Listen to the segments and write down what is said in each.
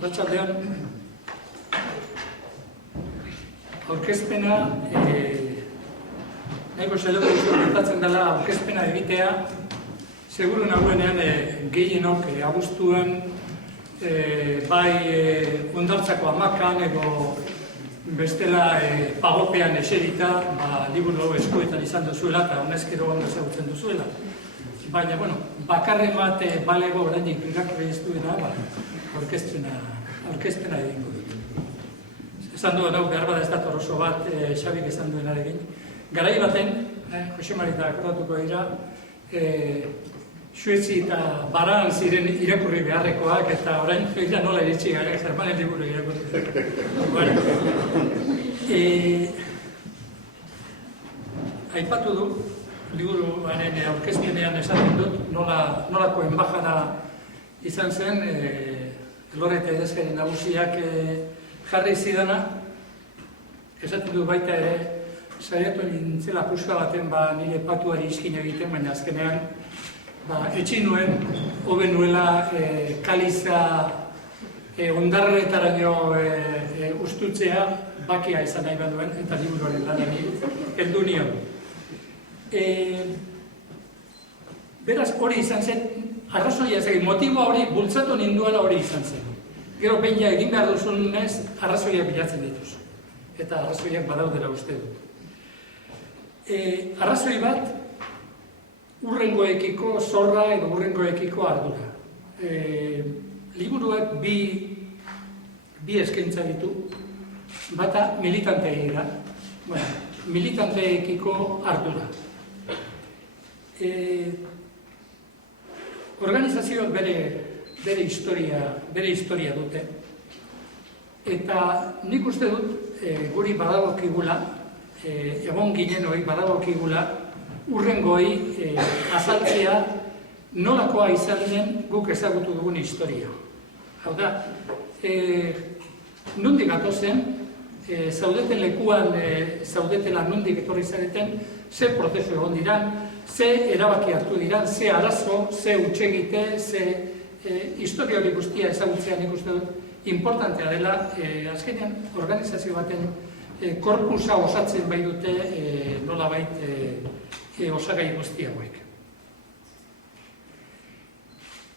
Arratsaldean aurkezpena nahiko zelebrazio gertatzen dela aurkezpena egitea, seguru nagoenean gehienok abuztuan bai hondartzako hamakan edo bestela pagopean eserita liburu eskuetan izan duzuela eta honezkero ondo ezagutzen duzuela. Baina, bakarren bat balego oraindik irakurri ez duena, aurkezpena egingo dut. Esan duen hau behar bada ez dator oso bat Xabik esan duenarekin. Garai baten, Jose Marita akordatuko dira, Suetzi eta Baran ziren irakurri beharrekoak eta orain begira nola iritsi gara Germanen liburu irakurri. Aipatu du, liburuaren aurkezpenean esaten dut, nolako enbajada izan zen, Lore eta Idazkari nagusiak jarri zidana, esaten du baita ere, saiatu nintzela puska baten nire patuari iskin egiten, baina azkenean etxin nuen, hobe nuela kaliza ondarretaraino ustutzea, bakia izan nahi baduen, eta liburuaren lanari heldu nion. Beraz, hori izan zen, arrazoia ez egin, motiboa hori bultzatu ninduela hori izan zen. Gero behin egin behar duzunez, arrazoiak bilatzen dituzu. Eta arrazoiak badaudela uste dut. Arrazoi bat, urrengoekiko zorra edo urrengoekiko ardura. Liburuak bi eskaintza ditu, bata militanteei da, militanteekiko ardura. Organizazioak bere historia dute, eta nik uste dut guri badagokigula, egon ginen hori badagokigula, urrengoi azaltzea nolakoa izan den guk ezagutu dugun historia. Hau da, nondik gatozen, zaudeten lekuan zaudetela nondik etorri zareten, ze prozesu egon diran, ze erabaki hartu diran, ze arazo, ze hutsegite, ze historia hori guztia ezagutzea nik uste dut, importantea dela, azkenean organizazio baten korpusa osatzen bai dute nolabait osagai guzti hauek.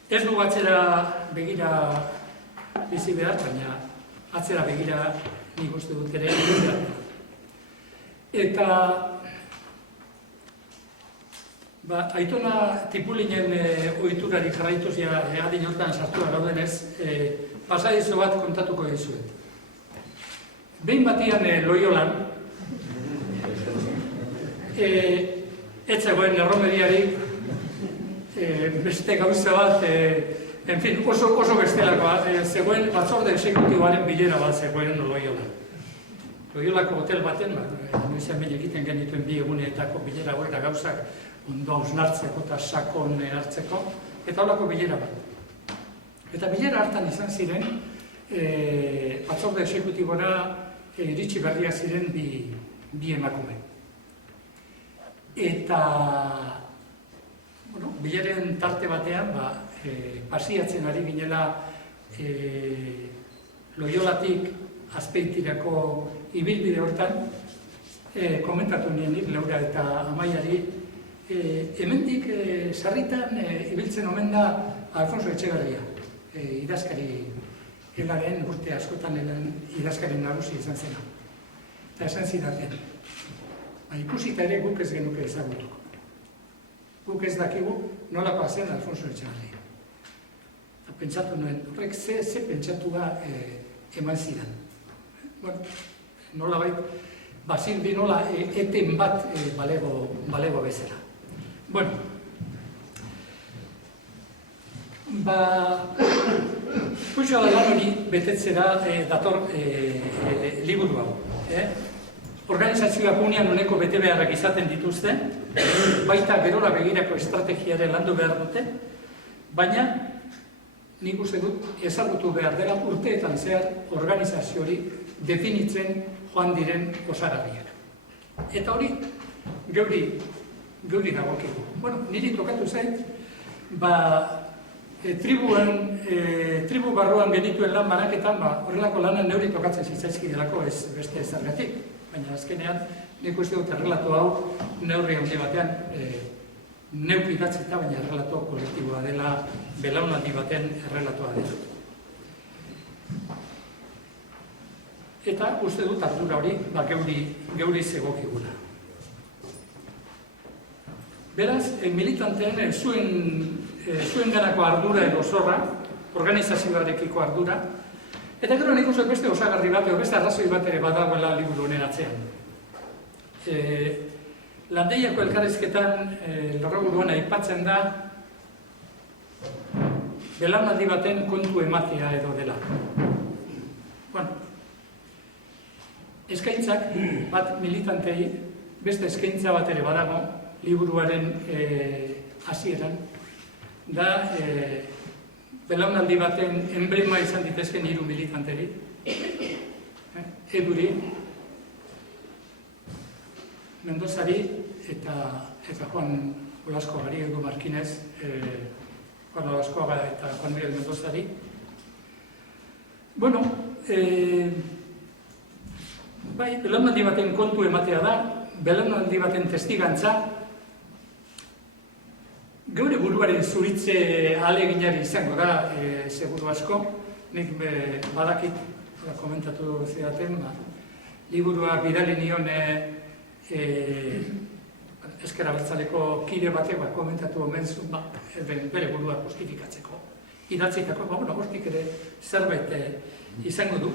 Ez du atzera begira bizi behar, baina atzera begira nik uste dut ere behar. Eta Aitona Tipulinen ohiturari jarraituz adin hortan sartua gaudenez, pasadizo bat kontatuko dizuet. Behin batian Loiolan, ez zegoen erromediari, beste gauza bat, oso bestelakoa, zegoen batzorde exekutiboaren bilera bat zegoen Loiolan. Loiolako hotel baten, noizean behin egiten genituen bi eguneetako bilera hau eta gauzak ondo hausnartzeko eta sakon hartzeko, eta holako bilera bat. Eta bilera hartan izan ziren, batzorde exekutibora iritsi berriak ziren bi emakume. Eta, bileren tarte batean, pasiatzen ari ginela Loiolatik Azpeitirako ibilbide hortan, komentatu nienik, Laura eta Amaiari, hemendik sarritan ibiltzen omen da Alfonso Etxeberria, idazkari helaren urte askotan idazkaren nagusi izan zena. Eta esan zidaten, ikusita ere guk ez genuke ezagutuko. Guk ez dakigu nolakoa zen Alfonso Etxeberria. Eta pentsatu nuen, horrek ze pentsatua eman zidan. Nolabait, bazirdi nola eten bat balego bezala. Puxo lan hori betetzera dator liburu hau. Organizazioak unean uneko bete beharrak izaten dituzte, baita gerora begirako estrategiaren landu behar dute, baina nik uste dut ezagutu behar dela urteetan zehar organizazio hori definitzen joan diren osagarriak. Eta hori geuri dagokigu. Niri tokatu zait, tribu barruan genituen lan banaketan, horrelako lanan neuri tokatzen zitzaizkidelako ez beste zergatik. Baina azkenean, nik uste dut errelato hau neurri handi batean neuk idatzita, baina errelato kolektiboa dela, belaunaldi baten errelatoa dela. Eta uste dut ardura hori geuri zegokigula. Beraz, militanteen zuen ganako ardura edo zorra, organizazioarekiko ardura, eta gero nik uste beste osagarri bat, edo beste arrazoi bat ere badagoela liburu honen atzean. Landeiako elkarrizketan lorraburuan aipatzen da belaunaldi baten kontu ematea edo dela. Bueno, eskaintzak bat militantei, beste eskaintza bat ere badago, liburuaren hasieran, da belaunaldi baten enblema izan ditezken 3 militanteri, Eduri, Mendozari eta Juan Olaskoagari, Edu Markinez, Juan Olaskoaga eta Juan Miguel Mendozari. Bueno, bai, belaunaldi baten kontu ematea da, belaunaldi baten testigantza, geure buruaren zuritze ahaleginari izango da, seguru asko, nik badakit, komentatu zeaten, liburua bidali nion Ezker Abertzaleko kide batek komentatu omen zuen bere burua justifikatzeko. Idatzitako, hortik ere zerbait izango du.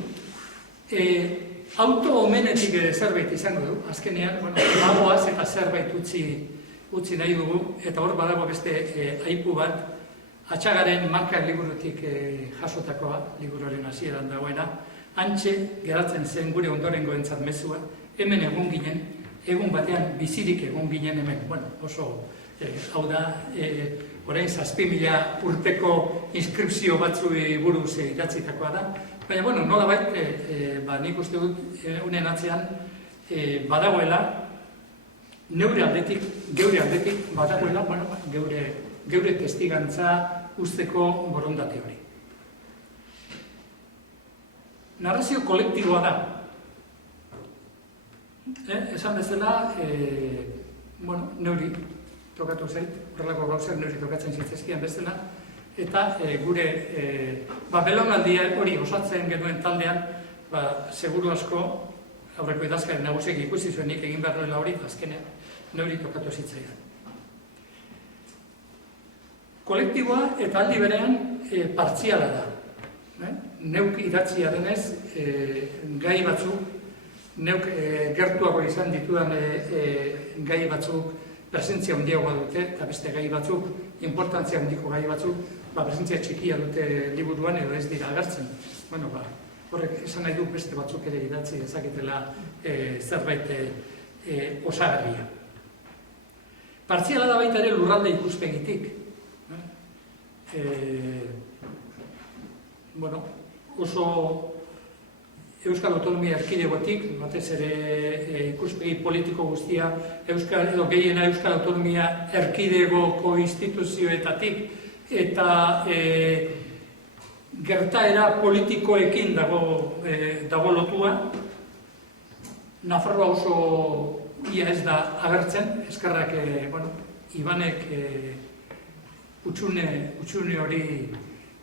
Auto-omenetik zerbait izango du, azkenean, bagoaz eta zerbait utzi nahi dugu, eta hor badago beste aipu bat, Atxagaren marka liburutik jasotakoa, liburuaren hasieran dagoena, hantxe geratzen zen gure ondorengoentzat mezua, hemen egon ginen, egun batean bizirik egon ginen hemen. Bueno, oso, hau da, orain 7.000 urteko inskripzio batzui buruz idatzitakoa da, baina, bueno, nolabait, nik uste dut, unen atzean, badagoela, geure aldetik badagoela, geure testigantza usteko borondate hori. Narrazio kolektiboa da. Esan bezala, neuri tokatu zait, horrelako gauzak neuri tokatzen zitzezkian bezala, eta gure belaunaldia hori osatzen genuen taldean, seguru asko, aurreko idazkaren nagusiek ikusi zuen nik egin behar duela hori, azkenean neuri tokatu zitzaidan. Kolektiboa eta aldi berean partziala da. Neuk idatzia denez, gai batzuk, neuk gertuago izan ditudan gai batzuk presentzia handiagoa dute, eta beste gai batzuk, importantzia handiko gai batzuk, presentzia txikia dute liburuan edo ez dira agertzen. Horrek esan nahi du beste batzuk ere idatzi ezakitela zerbait osagarria. Partziala da baita ere lurralde ikuspegitik. Oso Euskal Autonomia Erkidegotik, batez ere ikuspegi politiko guztia, edo gehiena Euskal Autonomia Erkidegoko instituzioetatik eta gertaera politikoekin dago lotua. Nafarroa oso ia ez da agertzen, eskerrak Ibanek utxune hori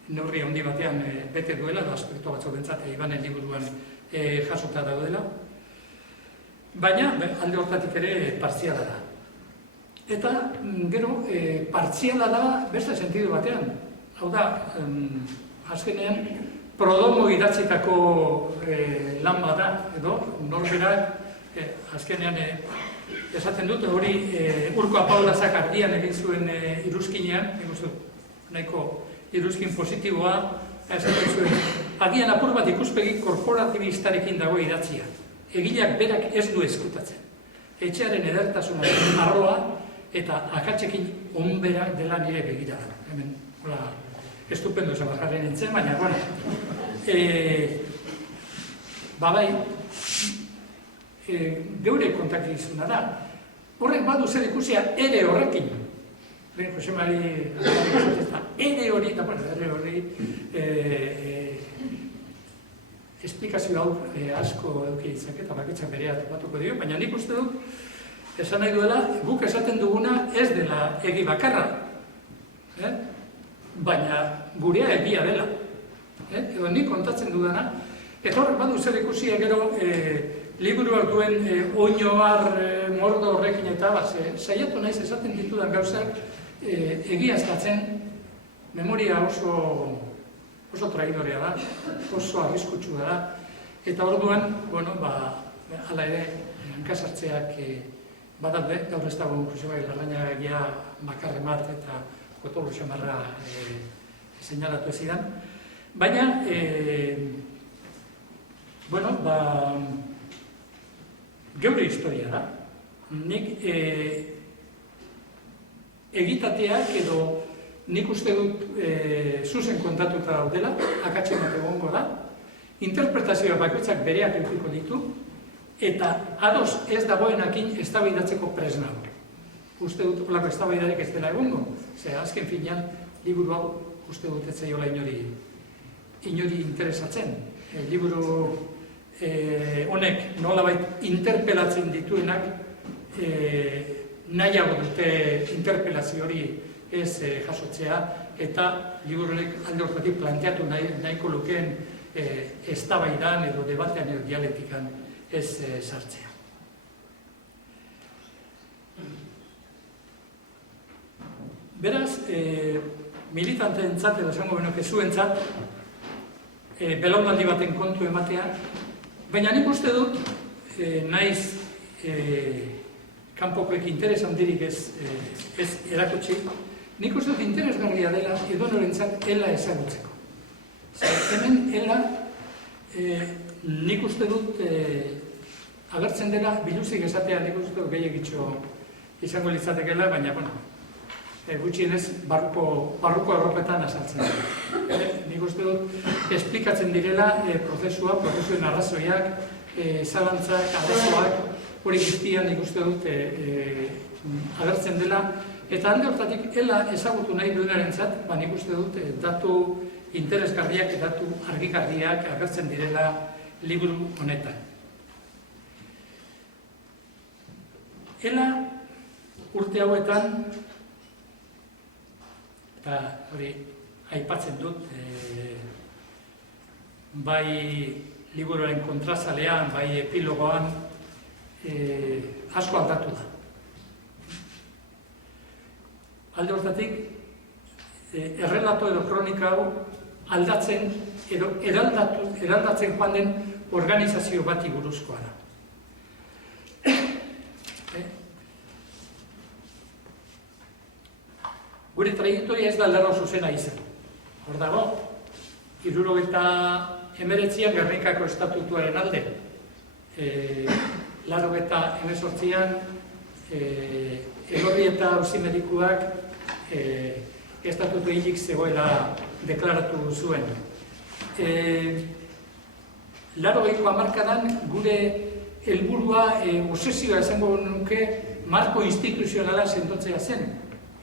neurri handi batean bete duela, da aspektu batzuk bentsat Ibanen liburuan jasota daudela. Baina, alde hortatik ere partziala da. Eta, gero, partziala da beste sentidu batean. Hau da, azkenean, Prodomo idatzitako lan bada, edo, norberak, azkenean, esaten dut, hori Urko Apaolazak ardian egin zuen iruzkinean, nahiko iruzkin positiboa, esaten zuen, agian apur bat ikuspegi korporatibistarekin dago idatzia. Egileak berak ez du eskutatzen. Etxearen edertasunaren arroa eta akatsekin onberak dela nire begirada. Hemen, estupendo esan bajarren entzen, baina, bai, geure kontakizuna da. Horrek badu zer ikusia ere horrekin. Jose Mari ere hori, eta bueno, ere hori esplikazio hau asko eduki izak eta bakitzak berea topatuko dio, baina nik uste dut, esan nahi duela, guk esaten duguna ez dela egi bakarra, baina gurea egia dela. Edo nik kontatzen dudana, eta horrek badu zer ikusia gero liburuak duen oinoar mordo horrekin eta saiatu naiz esaten ditudan gauzak egiaztatzen memoria oso traidorea da, oso arriskutsua da, eta orduan, bueno, hala ere, hankasartzeak badalde, gaur ez dago Jose Mari Larrañaga bakarre bat eta kotolo xamarra seinalatu ezidan, baina, bueno, geure historia da. Nik egitateak edo nik uste dut zuzen kontatuta daudela, akatsen bat egongo da, interpretazioa bakoitzak bereak edukiko ditu, eta ados ez dagoenakin eztabaidatzeko presna hau. Uste dut olako eztabaidarek ez dela egongo, azken finean liburu hau uste dut ez zaiola inori interesatzen. Liburu honek nolabait interpelatzen dituenak nahiago dute interpelazio hori ez jasotzea, eta liburu honek alde horretatik planteatu nahiko lukeen eztabaidan edo debatean edo dialektikan ez sartzea. Beraz, militanteentzat edo esango benuke zuentzat belaunaldi baten kontu ematea, baina nik uste dut, naiz kanpokoek interes handirik ez erakutsi, nik uste dut interesgarria dela edonorentzat ela ezagutzeko. Hemen ela nik uste dut agertzen dela biluzik esatea, nik uste dut gehiagitxo izango litzatekeela, baina, bueno, gutxienez barruko arropetan azaltzen dira. Nik uste dut, esplikatzen direla prozesuen arrazoiak, zalantzak, arazoak, hori guztian nik uste dut agertzen dela, eta alde hortatik ela ezagutu nahi duenarentzat, nik uste dut datu interesgarriak eta datu argigarriak agertzen direla liburu honetan. Ela urte hauetan, eta hori aipatzen dut, bai liburuaren kontrazalean, bai epilogoan, asko aldatu da. Alde hortatik, errelato edo kronika hau aldatzen edo eraldatzen joan den organizazio bati buruzkoa da. Gure trajektoria ez da lerro zuzena izan. Hor dago, 1989an Gernikako estatutuaren alde, 1988an Elorri eta Auzi-Medikuak estatutu hilik zegoela deklaratu zuen. 80ko hamarkadan gure helburua obsesioa esango nuke marko instituzionala sendotzea zen,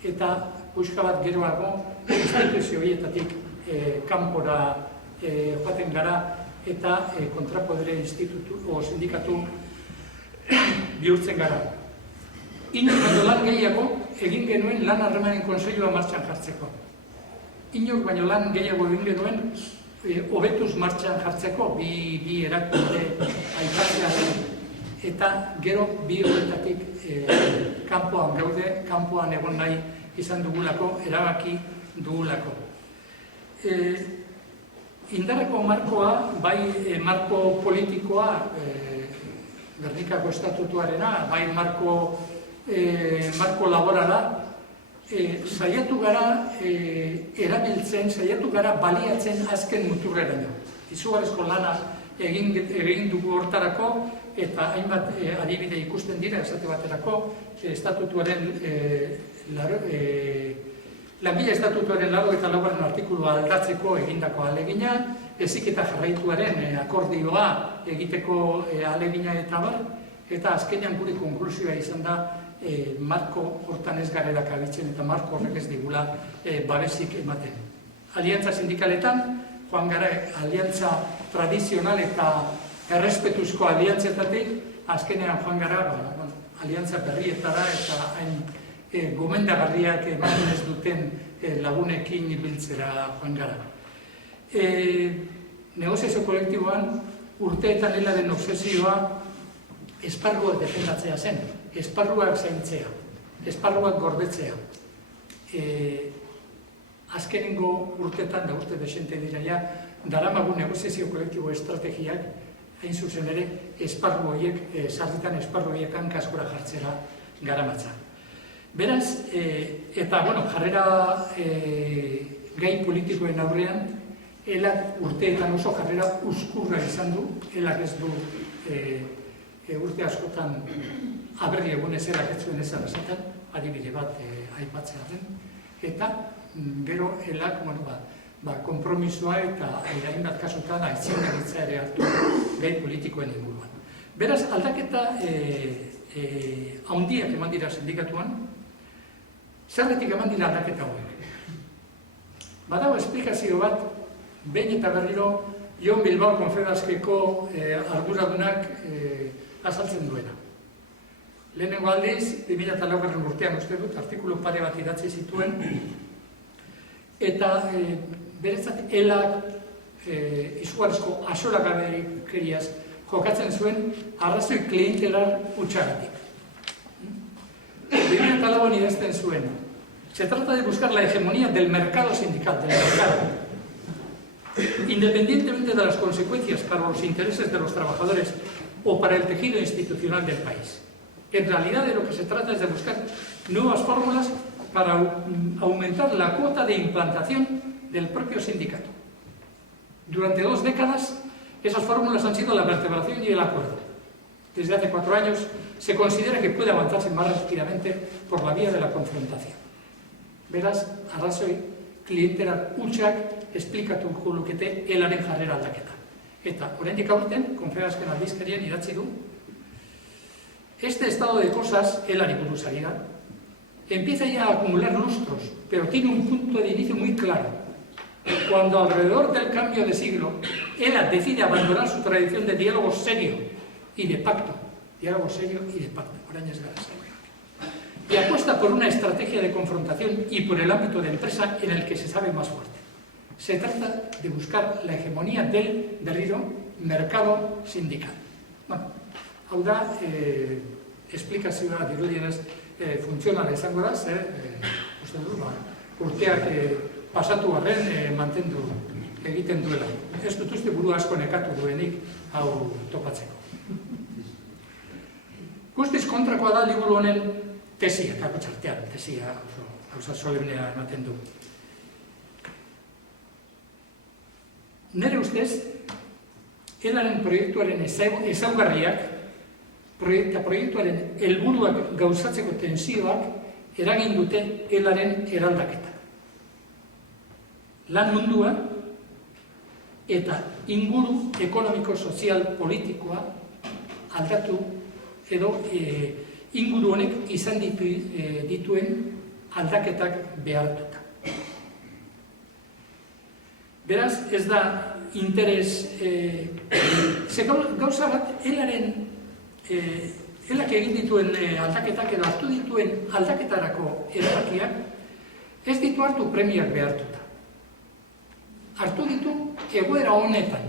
eta puska bat geroago instituzio horietatik kanpora joaten gara eta kontrapodere institutu o sindikatu bihurtzen gara. Inor baino lan gehiago egin genuen lan harremanen kontseilua martxan jartzeko. Inor baino lan gehiago egin genuen hobetuz martxan jartzeko, bi erakunde aipatzea eta gero bi horietatik kanpoan gaude, kanpoan egon nahi izan dugulako, erabaki dugulako. Indarreko markoa, bai marko politikoa, Gernikako estatutuarena, bai marko laborala, saiatu gara erabiltzen, saiatu gara baliatzen azken muturreraino. Izugarrizko lana egin dugu hortarako, eta hainbat adibide ikusten dira, esate baterako, estatutuaren lanbide estatutuaren 84. artikulua aldatzeko egindako ahalegina, heziketa jarraituaren akordioa egiteko ahalegina eta bar, eta azkenean gure konklusioa izan da marko hortan ez garela kabitzen eta marko horrek ez digula babesik ematen. Aliantza sindikaletan, joan gara aliantza tradizional eta errespetuzko aliantzetatik, azkenean joan gara aliantza berrietara eta hain gomendagarriak ematen ez duten lagunekin ibiltzera joan gara. Negoziazio kolektiboan urteetan helaren obsesioa esparruak defendatzea zen, esparruak zaintzea, esparruak gordetzea. Azkenengo urteetan, da urte desente dira ja, daramagun negoziazio kolektibo estrategiak, hain zuzen ere, esparru horiek, sarritan esparru horiek hankaskora jartzera garamatza. Beraz, eta, jarrera gai politikoen aurrean, elak urteetan oso jarrera uzkurra izan du, elak ez du urte askotan aberri egunez elak ez zuen ezer esaten, adibide bat aipatzea den, eta gero elak, konpromisoa eta hainbat kasutan aitzindaritza ere hartu gai politikoen inguruan. Beraz, aldaketa handiak eman dira sindikatuan, zergatik eman dira aldaketa hauek. Badago esplikazio bat, behin eta berriro, Jon Bilbao Konfederazioko arduradunak azaltzen duena. Lehenengo aldiz, 2004 urtean uste dut, artikulu pare bat idatzi zituen, eta beretzat elak izugarrizko axolagabekeriaz jokatzen zuen arrazoi klientelar utxagatik. 2004an idazten zuen. Se trata de buscar la hegemonía del mercado sindical, del mercado. Independientemente de las consecuencias para los intereses de los trabajadores o para el tejido institucional del país. En realidad de lo que se trata es de buscar nuevas fórmulas para aumentar la cuota de implantación del propio sindicato. Durante 2 décadas, esas fórmulas han sido la vertebración y el acuerdo. Desde hace 4 años se considera que puede avanzarse más rápidamente por la vía de la confrontación. Beraz, arrazoi klientelar hutsak esplikatuko lukete elaren jarrera aldaketa. Eta, oraindik aurten, Konfederazion aldizkarian idatzi du, este estado de cosas, elari buruz ari da, empieza ya a acumular lustros, pero tiene un punto de inicio muy claro. Cuando alrededor del cambio de siglo, ELA decide abandonar su tradición de diálogo serio y de pacto, y apuesta por una estrategia de confrontación y por el ámbito de empresa en el que se sabe más fuerte. Se trata de buscar la hegemonía del, berriro, mercado sindical. Hau da, esplikazioa dirudienez funtzionala izango da, uste du, urteak pasatu arren mantendu egiten duela. Ez dut uste buru asko nekatu duenik hau topatzeko. Guztiz kontrakoa da liburu honen tesia, kako txartean, tesia, hauza solemnea ematen du. Nere ustez, elaren proiektuaren ezaugarriak, proiektuaren helburuak gauzatzeko tensioak eragin dute elaren eraldaketa. Lan mundua eta inguru ekonomiko, sozial, politikoa aldatu edo inguru honek izan dituen aldaketak behartuta. Beraz, ez da interes... Gauza bat, elak egin dituen aldaketak edo hartu dituen aldaketarako erabakiak ez ditu hartu premiak behartuta. Hartu ditu egoera honetan.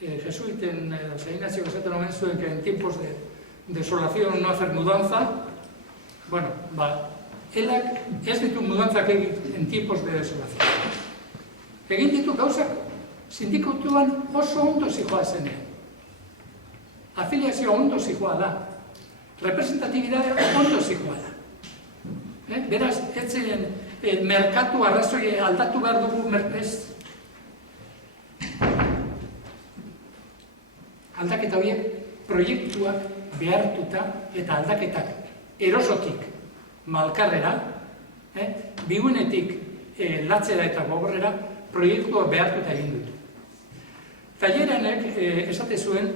Jesuiten, San Ignacio esaten omen zuen que en tiempos de desolación no hacer mudanza, elak ez ditu mudantzak egin en tiempos de desolación. Egin ditu gauzak sindikatuan oso ondo zijoa zenean. Afiliazioa ondo zijoa da. Representatividadea ondo zijoa da. Beraz, ez zen merkatu arrazoi aldatu behar dugu merkez. Aldaketa horiek proiektuak behartuta eta aldaketak erosotik malkarrera, bigunetik latzera eta gogorrera proiektua behartuta egin dut. Tailerenek esate zuen,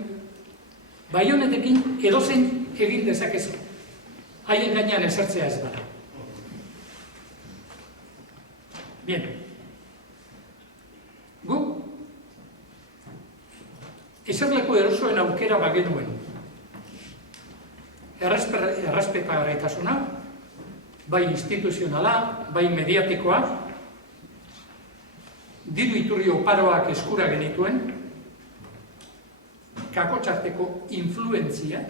Baionetekin edozein egin dezakezu. Haien gainean esertzea ez bada. Bien. Gu, eserleku erosoen aukera bagenuen. Errespetagarritasuna, bai instituzionala, bai mediatikoa, diru iturri oparoak eskura genituen, kakotxarteko influentzia,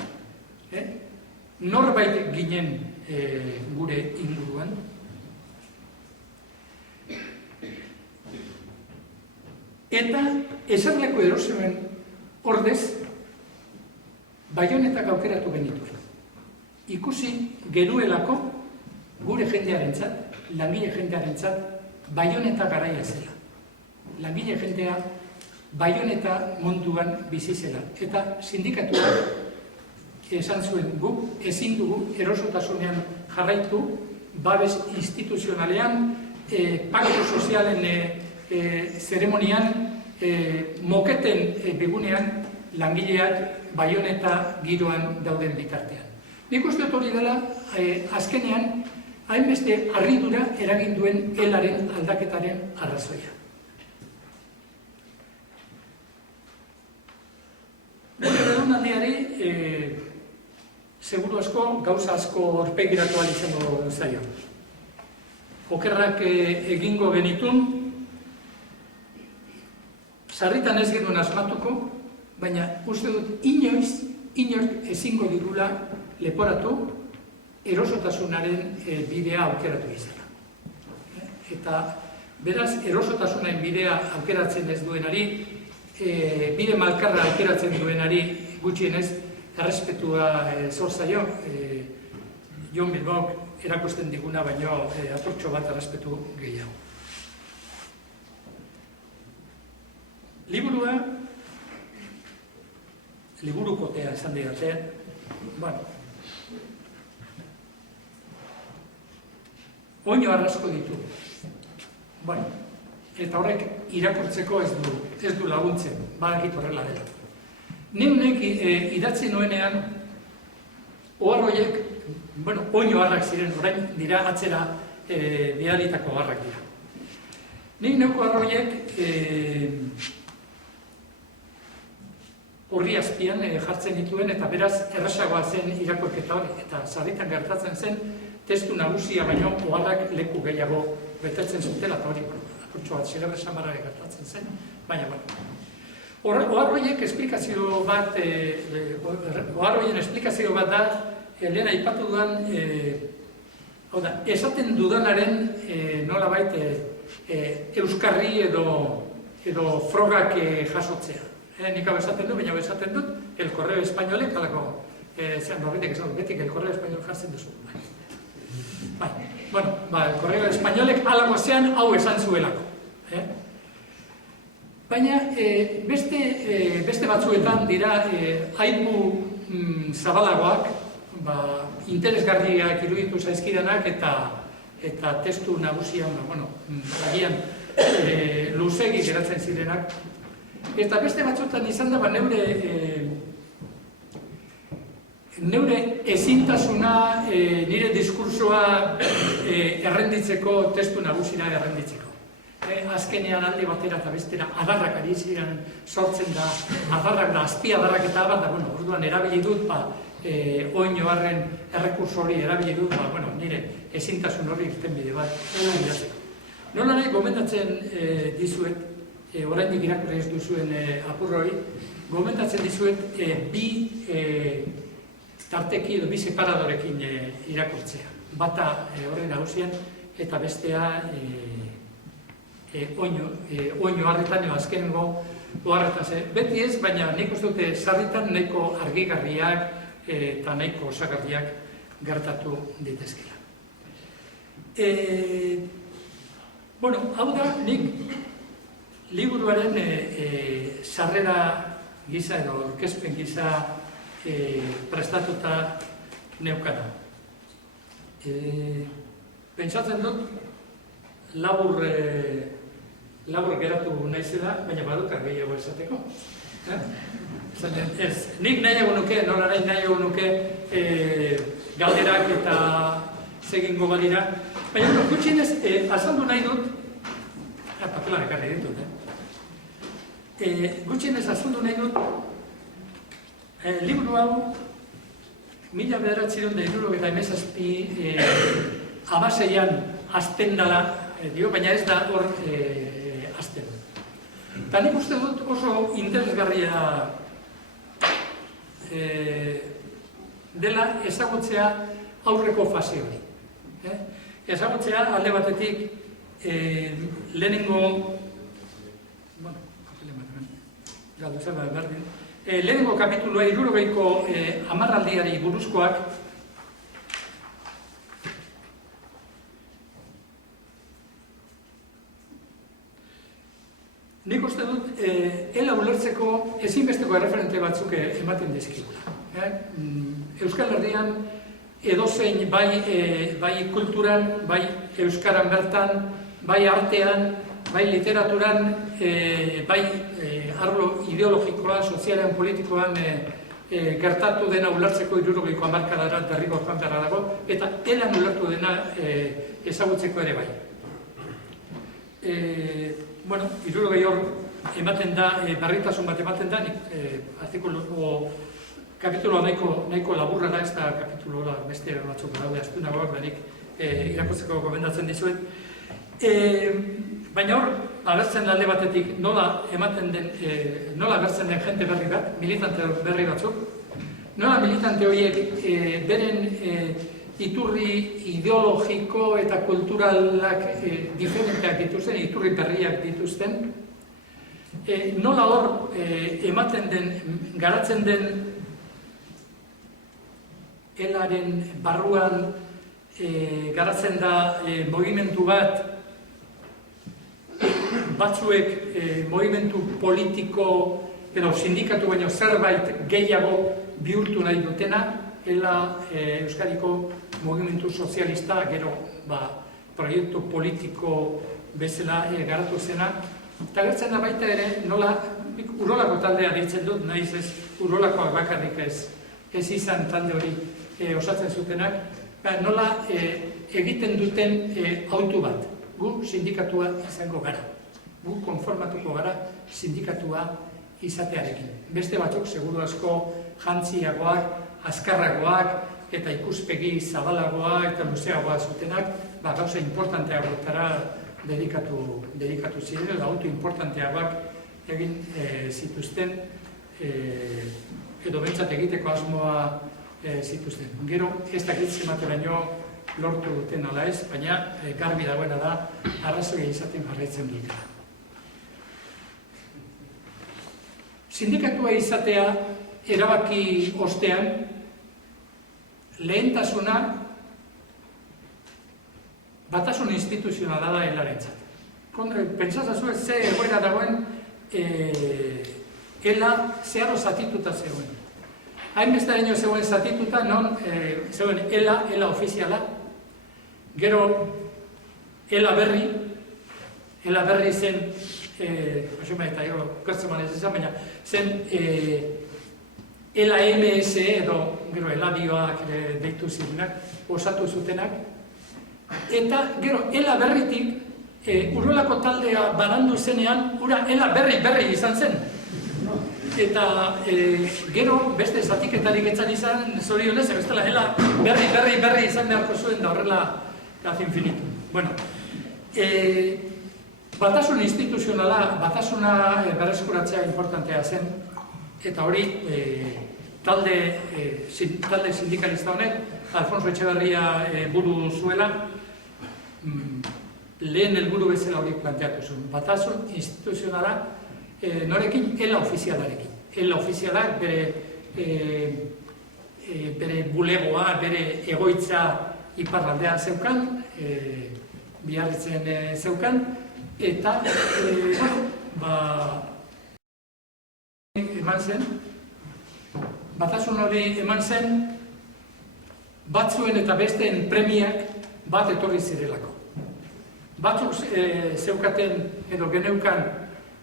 norbait ginen gure inguruan, eta eserleku erosoen ordez Baionetak aukeratu genituen. Ikusi genuelako gure jendearentzat, langile jendearentzat, Baioneta garaia zela. Langile jendea Baioneta munduan bizi zela. Eta sindikatuak esan zuen guk ezin dugu erosotasunean jarraitu, babes instituzionalean, paktu sozialen zeremonian, moketen bigunean langileak Baioneta giroan dauden bitartean. Nik uste hori dela, azkenean, hainbeste harridura eragin duen elaren aldaketaren arrazoia. Gure redundandiari, seguru asko, gauza asko horpegiratu izango zaio. Okerrak egingo genitun, sarritan ez genuen asmatuko, baina uste dut inork ezingo dirula leporatu erosotasunaren bidea aukeratu izana. Eta beraz, erosotasunaren bidea aukeratzen ez duenari, bide malkarra aukeratzen duenari gutxienez, errespetua zor zaio, Jon Bilbaok erakusten diguna, baino atortxo bat errespetu gehiago. Liburukotea esan didate, oino arrasko ditu. Eta horrek irakurtzeko ez du laguntzen, badakit horrela dela. Nik idatzi nuenean, oharroiek, oino harrak ziren, orain dira atzera bidalitako harrak dira. Nik neuko oharroiek horri azpian jartzen dituen, eta beraz errazagoa zen irakurketa hori, eta sarritan gertatzen zen, testu nagusia baino oharrak leku gehiago betetzen zutela, eta hori, akurtxo bat, zigarra samarra gertatzen zen, baina, oharroiek esplikazio bat, oharroien esplikazio bat da, lehen aipatu dudan, esaten dudanaren nolabait euskarri edo frogak jasotzea. Nik hau esaten du, baina esaten dut, el Correo Espainolek, alako, zean norritek esan dut, betik el Correo Espainolek jartzen duzu. El Correo Espainolek alako zean hau esan zuelako. Baina beste batzuetan dira aipu zabalagoak, interesgarriak iruditu zaizkidanak eta testu nagusian, agian luzegi geratzen zirenak. Eta beste batzuetan izan da, neure ezintasuna, nire diskursoa errenditzeko, testu nagusira errenditzeko. Azkenean alde batera eta bestera adarrak ari ziren sortzen da, adarrak da, azpi adarrak eta abar da, orduan erabili dut, oino harren errekurso hori erabili dut, nire ezintasun hori irten bide bat. Nola nahi gomendatzen dizuet, oraindik irakurri ez duzuen apurroi, gomendatzen dizuet bi tarteki edo bi separadorekin irakurtzea. Bata horren nagusian eta bestea oino harretan edo azkenengo oharretaz. Beti ez, baina nik uste dute sarritan nahiko argigarriak eta nahiko osagarriak gertatu ditezkela. Hau da, nik liburuaren sarrera gisa edo aurkezpen gisa prestatuta neukana. Pentsatzen dut, labur geratu naizela, baina badukar gehiago esateko. Ez, nik nahiago nuke, nolaren nahiago nuke galderak eta zegingo balira. Baina, gutxienez, azaldu nahi dut, papelan ekarri ditut, gutxienez azaldu nahi dut, liburu hau, 1977 abaseian hasten dela, baina ez da hor hasten. Eta nik uste dut oso interesgarria dela ezagutzea aurreko fase hori. Ezagutzea alde batetik lehenengo lehenengo kapitulua 60ko hamarraldiari buruzkoak. Nik uste dut, ela ulertzeko ezinbesteko erreferente batzuk ematen dizkigula. Euskal Herrian edozein bai kulturan, bai euskaran bertan, bai artean, bai literaturan, bai arlo ideologikoan, sozialean, politikoan gertatu dena ulertzeko 60ko hamarkadara berriko joan beharra dago, eta elan ulertu dena ezagutzeko ere bai. 60 hor ematen da, berritasun bat ematen da, kapituloa nahiko laburra da, ez da kapituloa beste batzuk daude astunagoak, da nik irakurtzeko gomendatzen dizuet. Baina hor, agertzen alde batetik nola ematen den, nola agertzen den jente berri bat, militante berri batzuk, nola militante horiek beren iturri ideologiko eta kulturalak diferenteak dituzten, iturri berriak dituzten, nola hor ematen den, garatzen den elaren barruan garatzen da mugimendu bat, batzuek mugimendu politiko edo sindikatu baino zerbait gehiago bihurtu nahi dutena, ela Euskadiko mugimendu sozialista, gero proiektu politiko bezala garatu zena, eta gertzen da baita ere, nola Urolako taldea ditzen dut, nahiz ez Urolakoak bakarrik ez izan talde hori osatzen zutenak, nola egiten duten autu bat, gu sindikatua izango gara, gu konformatuko gara sindikatua izatearekin. Beste batzuk, seguru asko, jantziagoak, azkarragoak eta ikuspegi zabalagoa eta luzeagoa zutenak, gauza importanteagoetara dedikatu ziren, auto importanteagoak egin zituzten, edo behintzat egiteko asmoa zituzten. Gero, ez dakit zemateraino lortu duten ala ez, baina garbi dagoena da, arrazoia izaten jarraitzen dutela. Sindikatua izatea erabaki ostean, lehentasuna batasun instituzionala da helarentzat. Pentsazazu ez ze egoera dagoen hela zeharo zatituta zegoen. Hainbestaraino zegoen zatituta, non zegoen hela ofiziala, gero hela berri zen, eta gertzeman ez ezan, baina zen hela MS edo gero helabioak deitu zirenak, osatu zutenak, eta gero hela berritik Urolako taldea barandu zenean, ura hela berri izan zen. Eta gero beste zatiketarik etzan izan, zorionez, bestela hela berri izan beharko zuen da horrela az infinitu. Bueno, batasun instituzionala, batasuna berreskuratzea importantea zen, eta hori talde sindikalista honek, Alfonso Etxeberria buru zuela, lehen helburu bezala hori planteatu zuen. Batasun instituzionala norekin? Ela ofizialarekin. Ela ofizialak bere bulegoa, bere egoitza iparraldean zeukan, Biarritzen zeukan, eta eman zen, batasun hori eman zen, batzuen eta besteen premiak bat etorri zirelako. Batzuk zeukaten edo geneukan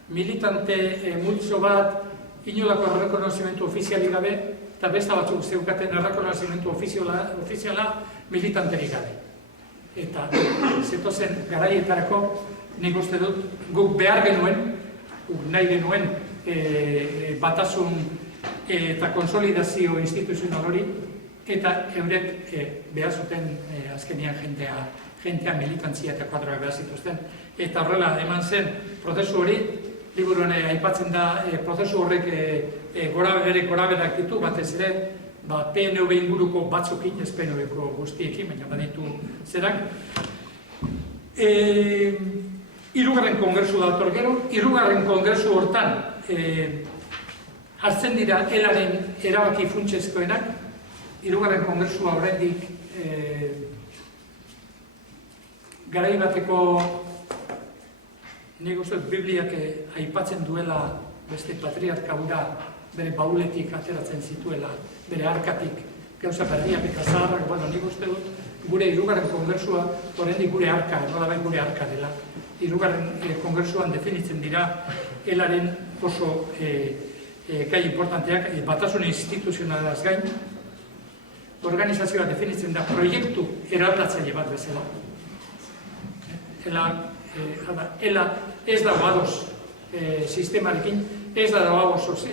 militante multzo bat inolako errekonozimentu ofizialik gabe, eta beste batzuk zeukaten errekonozimentu ofiziala militanterik gabe. Eta zetozen garaietarako nik uste dut guk behar genuen, nahi genuen batasun eta konsolidazio instituzional hori, eta eurek behar zuten azkenian jentea militantzia eta kuadroa behar zituzten. Eta horrela eman zen prozesu hori, liburuan aipatzen da prozesu horrek goraberak ditu, batez ere PNV inguruko batzukin, ez PNV-ko guztiekin, baina baditu zerak. Hirugarren kongresu dator gero, hirugarren kongresu hortan hartzen dira elaren erabaki funtsezkoenak, hirugarren kongresua oraindik garai bateko nik uste Bibliak aipatzen duela beste patriarka hura bere bauletik ateratzen zituela, bere arkatik gauza berriak eta zaharrak, nik uste dut gure hirugarren kongresua oraindik gure arka, nolabait gure arka dela. Hirugarren kongresuan definitzen dira elaren oso gai importanteak, batasun instituzionalaz gain, organizazioa definitzen da proiektu eraldatzaile bat bezala. Ela ez dago ados sistemarekin, ez dago ados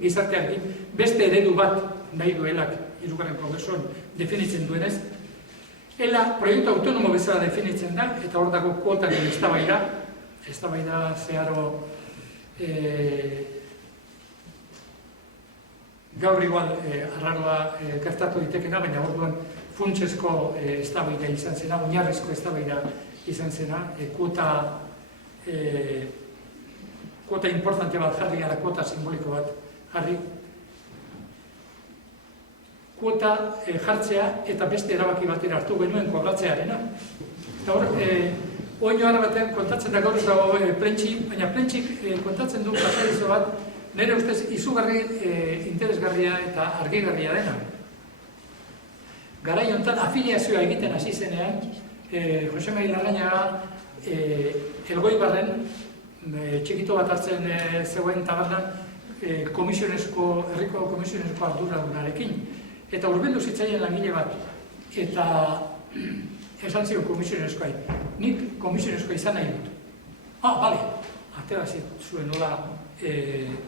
gizartearekin, beste eredu bat nahi duelak hirugarren kongresuan definitzen duenez. Ela proiektu autonomo bezala definitzen da, eta hor dago kuotaren eztabaida zeharo gaur igual arraroa gertatu ditekena, baina orduan funtsezko eztabaida izan zena, oinarrizko eztabaida izan zena, kuota importante bat jarri, gara kuota simboliko bat jarri, kuota jartzea eta beste erabaki batera hartu genuen kobratzearena. Eta hor, oino ara batean kontatzen da gaur ez dago prentxik, baina prentxik kontatzen du pasadizo bat, nire ustez izugarri interesgarria eta argigarria dena. Garai honetan afiliazioa egiten hasi zenean, Jose Mari Larrañaga Elgoibarren txikito bat hartzen zegoen tabernan herriko komisionezko arduradunarekin. Eta urbildu zitzaien langile bat, eta esan zion komisionezkoai, nik komisionezkoa izan nahi dut. Bale, atera zuen nola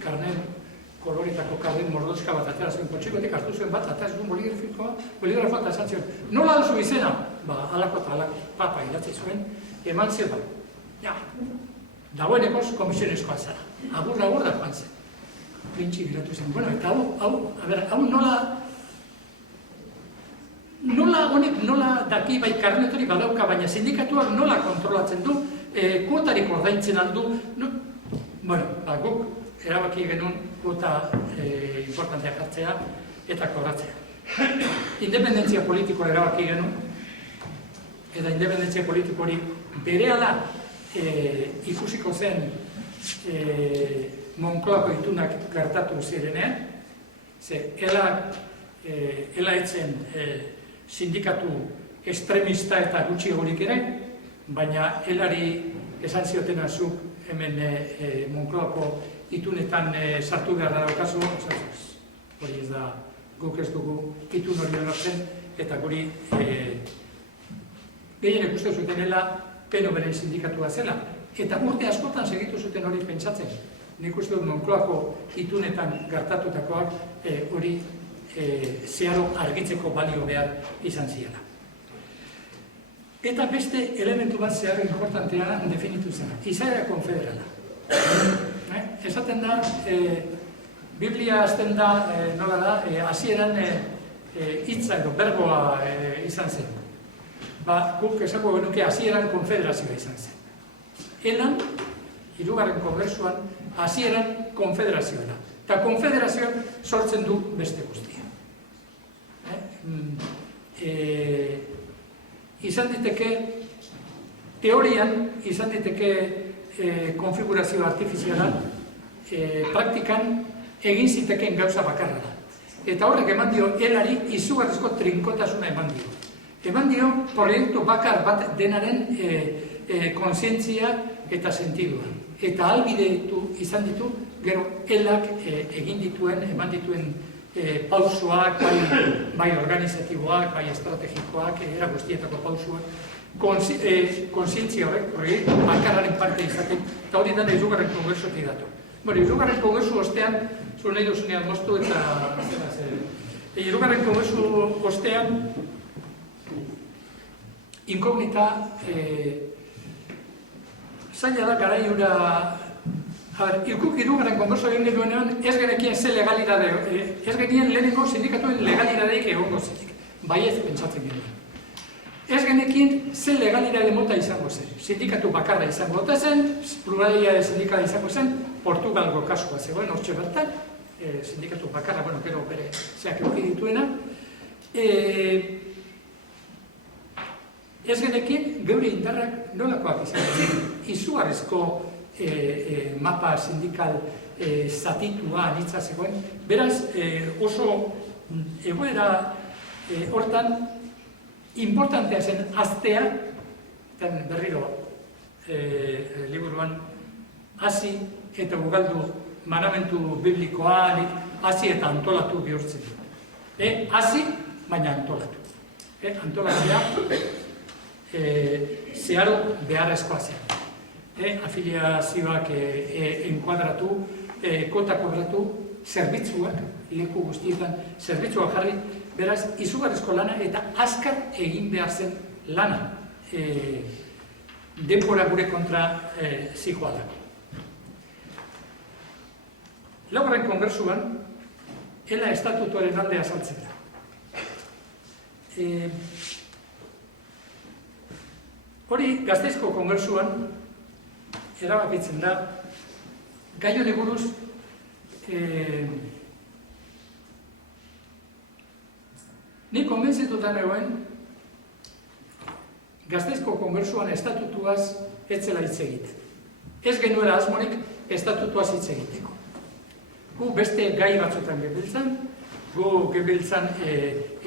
karnen, koloretako karnen mordoska bat atera zuen potxikotik, hartu zuen bat, atera zuen boligrafoa eta esan zion, nola duzu izena? Alako eta alako, papa idatzi zuen, eman zer bat. Dagoenekoz komisionezkoa zara, agur da joan zen. Printxik iratu zen, eta hau honek nola daki bai karnetori badauka, baina sindikatuak nola kontrolatzen du, kuotarik ordaintzen aldu. Guk erabaki genuen kuota importantea jartzea eta kobratzea. Independentzia politikoa erabaki genuen, eta independentzia politiko hori berehala ikusiko zen Moncloako itunak gertatu zirenean, ze ela etzen sindikatu estremista eta gutxi horik ere, baina elari esan ziotena zuk hemen Moncloako itunetan sartu behar da daukazu, hori ez da, guk ez dugu itun hori onartzen, eta guri gehienek uste zutenela PNV-ren sindikatua zela, eta urte askotan segitu zuten hori pentsatzen. Nik uste dut Moncloako itunetan gertatutakoak hori zeharo argitzeko balio behar izan ziela. Eta beste elementu bat zeharo importantea definitu zena, izaera konfederala. Esaten da, Biblia azten da, nola da, hasieran hitza edo berboa izan zen. Guk esako genuke hasieran konfederazioa izan zen. Elan, hirugarren kongresuan, hasieran konfederazioa da. Eta konfederazioak sortzen du beste guztia. Izan diteke, teorian, izan diteke konfigurazio artifiziala, praktikan egin ziteken gauza bakarra da. Eta horrek eman dio, elari izugarrizko trinkotasuna eman dio. Eman dio, proiektu bakar bat denaren konsientzia eta sentidua. Eta ahalbidetu izan ditu gero elak egin dituen, eman dituen pausoak, bai organizatiboak, bai estrategikoak, era guztietako pausoak, konsientzia horrek, bakarraren parte izaten, eta hori dena hirugarren kongresutik datu. Hirugarren kongresu ostean, zuen nahi duzunean moztu eta hirugarren kongresu ostean, inkognita, zaila da garai hura, ilkuk hirugarren kongresu egin genuenean, ez genekien ze legalidade, ez genien lehenengo sindikatuen legalidadeik egongo zetik, bai ez pentsatzen genuen. Ez genekin ze legalidade mota izango zen, sindikatu bakarra izango zen, pluralidade sindikala izango zen, Portugalgo kasua zegoen, hortxe bertan, sindikatu bakarra, gero bere zeak eduki dituena. Ez genekin geure indarrak nolakoak izango zen, izugarrizko mapa sindikal zatitua anitza zegoen, beraz oso egoera hortan importantea zen aztea, eta berriro liburuan hasi eta ugaldu manamentu biblikoan, hasi eta antolatu bihurtzen du. Hasi, baina antolatu. Antolatzea zeharo beharrezkoa zen. Afiliazioak enkuadratu, kota kuadratu, zerbitzuak, leku guztietan zerbitzuak jarri, beraz, izugarrizko lana eta azkar egin behar zen lana. Denbora gure kontra zijoa dago. Laugarren kongresuan, ela estatutuaren alde azaltzen da. Hori, Gasteizko kongresuan, erabakitzen da, gai honi buruz, ni konbentzituta negoen, Gasteizko kongresuan estatutuaz ez zela hitz egiten. Ez genuela asmorik estatutuaz hitz egiteko. Gu beste gai batzuetan gebiltzan, gu gebiltzan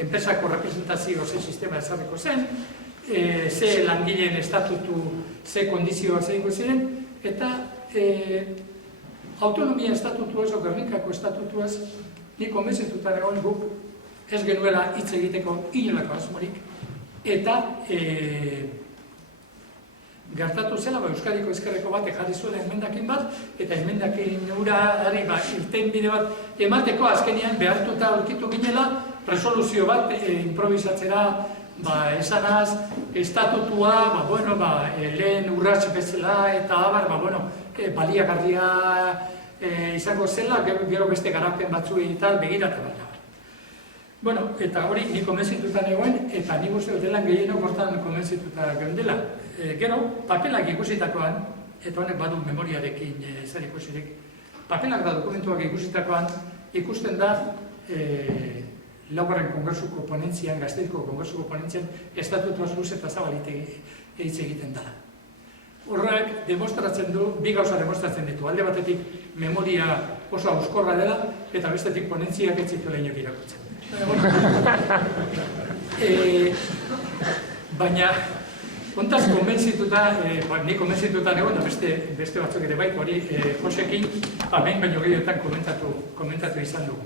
enpresako representazio ze sistema ezarriko zen, ze langileen estatutu, ze kondizioa zeingo ziren, eta autonomia estatutuaz o Gernikako estatutuaz ni konbentzituta negoen guk ez genuela hitz egiteko inolako asmorik, eta gertatu zela, Euskadiko Ezkerreko batek jarri zuela emendakin bat, eta emendakin urari irten bide bat emateko azkenean behartuta aurkitu ginela, resoluzio bat improvisatzera esanaz, estatutua, lehen urrats bezala eta abar, baliagarria izango zela, gero beste garapen batzuei eta begiratu bat. Eta hori ni konbentzituta negoen, eta ni uste delan gehienok hortan konbentzituta geundela. Gero, papelak ikusitakoan, eta honek badu memoriarekin zer ikusirik, papelak da dokumentuak ikusitakoan, ikusten da laugarren kongresuko ponentzian, Gasteizko kongresuko ponentzian, estatutuaz luz eta zabalit hitz egiten da. Horrek demostratzen du, bi gauza demostratzen ditu. Alde batetik memoria oso auskorra dela, eta bestetik ponentziak ez zituela inok irakurtzen. Baina, kontaz konbentzituta, ni konbentzituta negoen, beste batzuk ere baiko hori, Josekin, behin baino gehiotan komentatu izan dugu.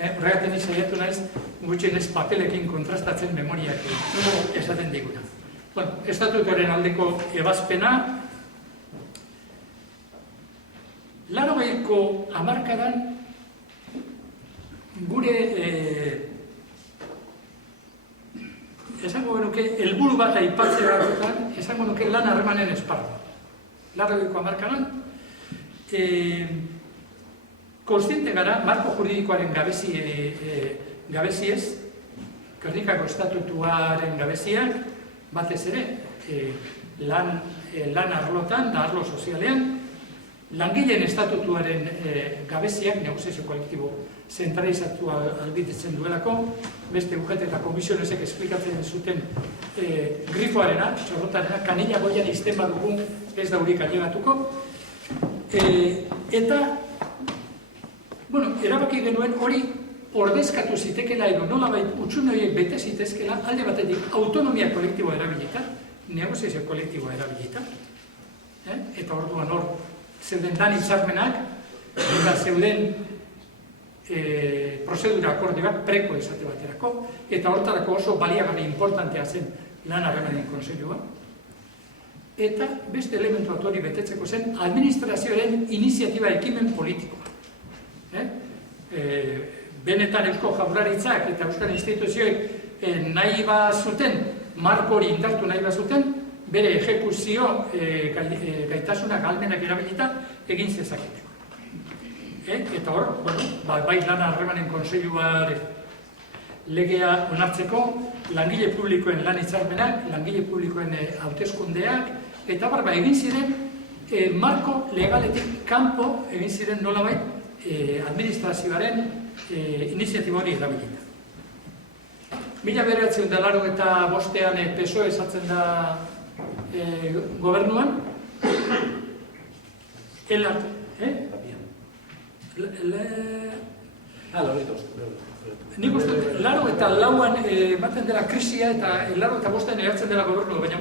Horregatik saiatu naiz, gutxienez papelekin kontrastatzen memoriak esaten diguna. Estatutuaren aldeko ebazpena, 80ko hamarkadan gure esango genuke helburu bat aipatzea dutan, esango nuke lan harremanen esparru. 80ko hamarkadan kontziente gara marko juridikoaren gabeziez, Gernikako estatutuaren gabeziak, batez ere, lan arlotan da arlo sozialean, langileen estatutuaren gabeziak, negoziazio kolektibo zentralizatua albidetzen duelako, beste UGT eta komisionesek esplikatzen zuten grifoarena, txorrotarena, kanila goian izten badugun ez da hurik ailegatuko. Eta, erabaki genuen hori ordezkatu zitekela edo nolabait utxune horiek bete zitezkela alde batetik autonomia kolektiboa erabilita, negoziazio kolektiboa erabilita, eta orduan hor zeuden dan hitzarmenak, eta zeuden prozedura akordioak preko esate baterako, eta hortarako oso baliagarri importantea zen lan harremanen konseilua. Eta beste elementu hori betetzeko zen administrazioaren iniziatiba ekimen politikoa. Benetan Eusko Jaurlaritzak eta Euskal instituzioek nahi bazuten, marko hori indartu nahi bazuten, bere ejekuzio gaitasunak almenak erabilita egin zezaketeko. Eta hor, bai lan harremanen kontseiluaren legea onartzeko, langile publikoen lan hitzarmenak, langile publikoen hauteskundeak, eta barba egin ziren marko legaletik kanpo egin ziren nolabait administrazioaren iniziatiba hori erabilita. 1985ean PSOE esatzen da gobernuan, nik uste, 84an baten dela krisia eta 85ean eratzen dela gobernu, baina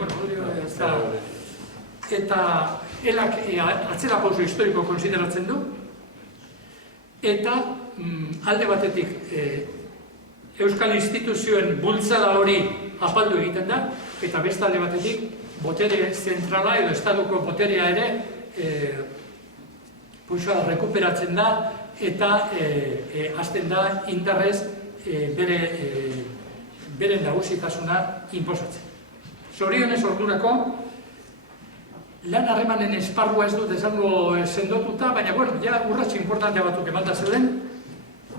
ez da. Eta elak atzera pauso historiko konsideratzen du, eta alde batetik Euskal instituzioen bultzada hori apaldu egiten da, eta beste alde batetik botere zentrala edo estatuko boterea ere rekuperatzen da, eta hasten da indarrez beren nagusitasuna inposatzen. Zorionez ordurako, lan harremanen esparrua ez dut esango sendotuta, baina urratxo importantea batzuk emanda zeuden,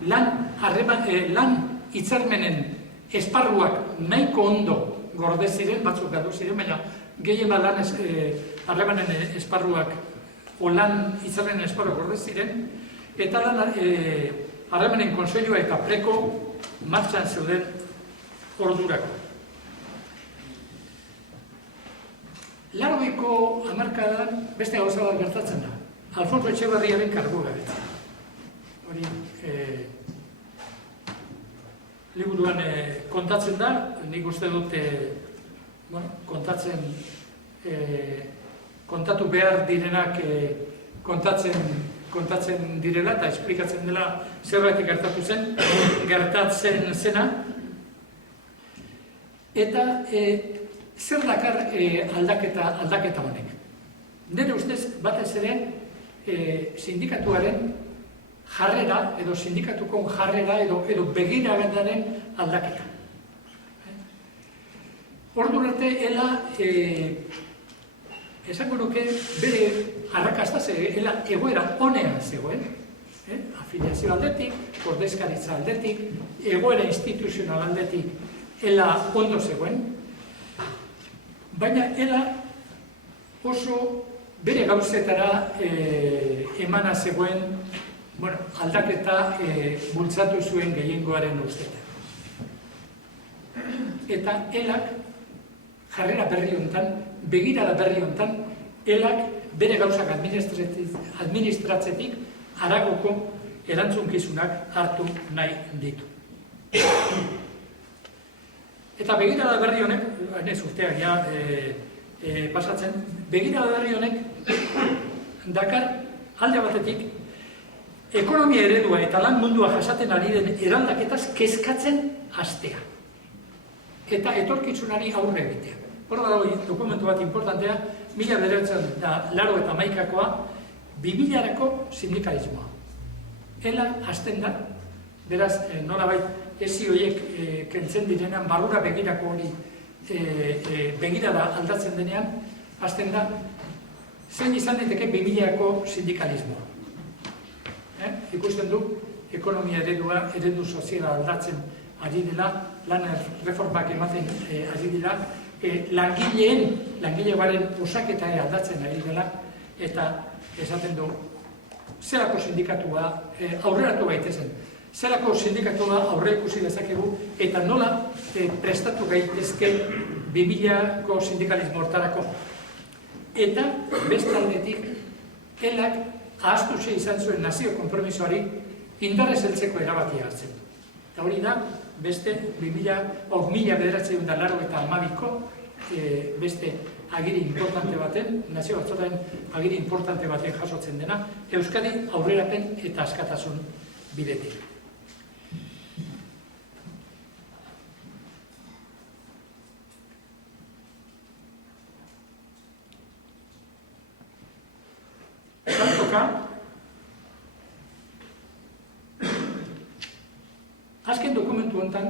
lan hitzarmenen esparruak nahiko ondo gorde ziren, batzuk galdu ziren, baina gehien bat lan harremanen esparruak o lan hitzarmenen esparruak gorde ziren, eta lan harremanen kontseilua eta preko martxan zeuden ordurako. 80ko hamarkadan beste gauza bat gertatzen da. Alfonso Etxeberriaren kargugabetza. Hori liburuan kontatzen da, nik uste dut kontatu behar direnak kontatzen direla eta esplikatzen dela zerbait gertatzen zena. Eta zer dakar aldaketa honek? Nire ustez batez ere sindikatuaren jarrera edo sindikatuko jarrera edo begirabendaren aldaketa. Ordu arte ela esango nuke bere arrakasta ela egoera onean zegoen, afiliazio aldetik, ordezkaritza aldetik, egoera instituzional aldetik ela ondo zegoen, baina ela oso bere gauzetara emana zegoen aldaketa bultzatu zuen gehiengoaren ustetan. Eta elak jarrera berri hontan, begirada berri hontan, elak bere gauzak administratzetik haragoko erantzunkizunak hartu nahi ditu. Eta begirada berri honek, ez urteak ja pasatzen, begirada berri honek dakar alde batetik ekonomia eredua eta lan mundua jasaten ari den eraldaketaz kezkatzen hastea. Eta etorkizunari aurre egitea. Hor dago dokumentu bat importantea, 1981koa, 2000ko sindikalismoa. Ela hasten da, beraz, nolabait, ezi horiek kentzen direnean, barrura begirako hori begirada aldatzen denean, hasten da, zein izan daiteke 2000ko sindikalismoa. Ikusten du, ekonomia eredu soziala aldatzen ari dela, lan reformak ematen ari dela, langilearen osaketa aldatzen ari dela, eta esaten du, zerako sindikatua aurreratu gaitezen, zerako sindikatua aurre ikusi dezakegu, eta nola prestatu gaitezke 2000ko sindikalismo hortarako. Eta bestaldetik, elak ahaztu izan zuen nazio konpromisoari indarrez heltzeko erabakia hartzen. Eta hori da, beste 1982ko beste agiri importante baten, nazio batzordearen agiri importante baten jasotzen dena, Euskadi aurrerapen eta askatasun bidetik. Zartoka, azken dokumentu honetan,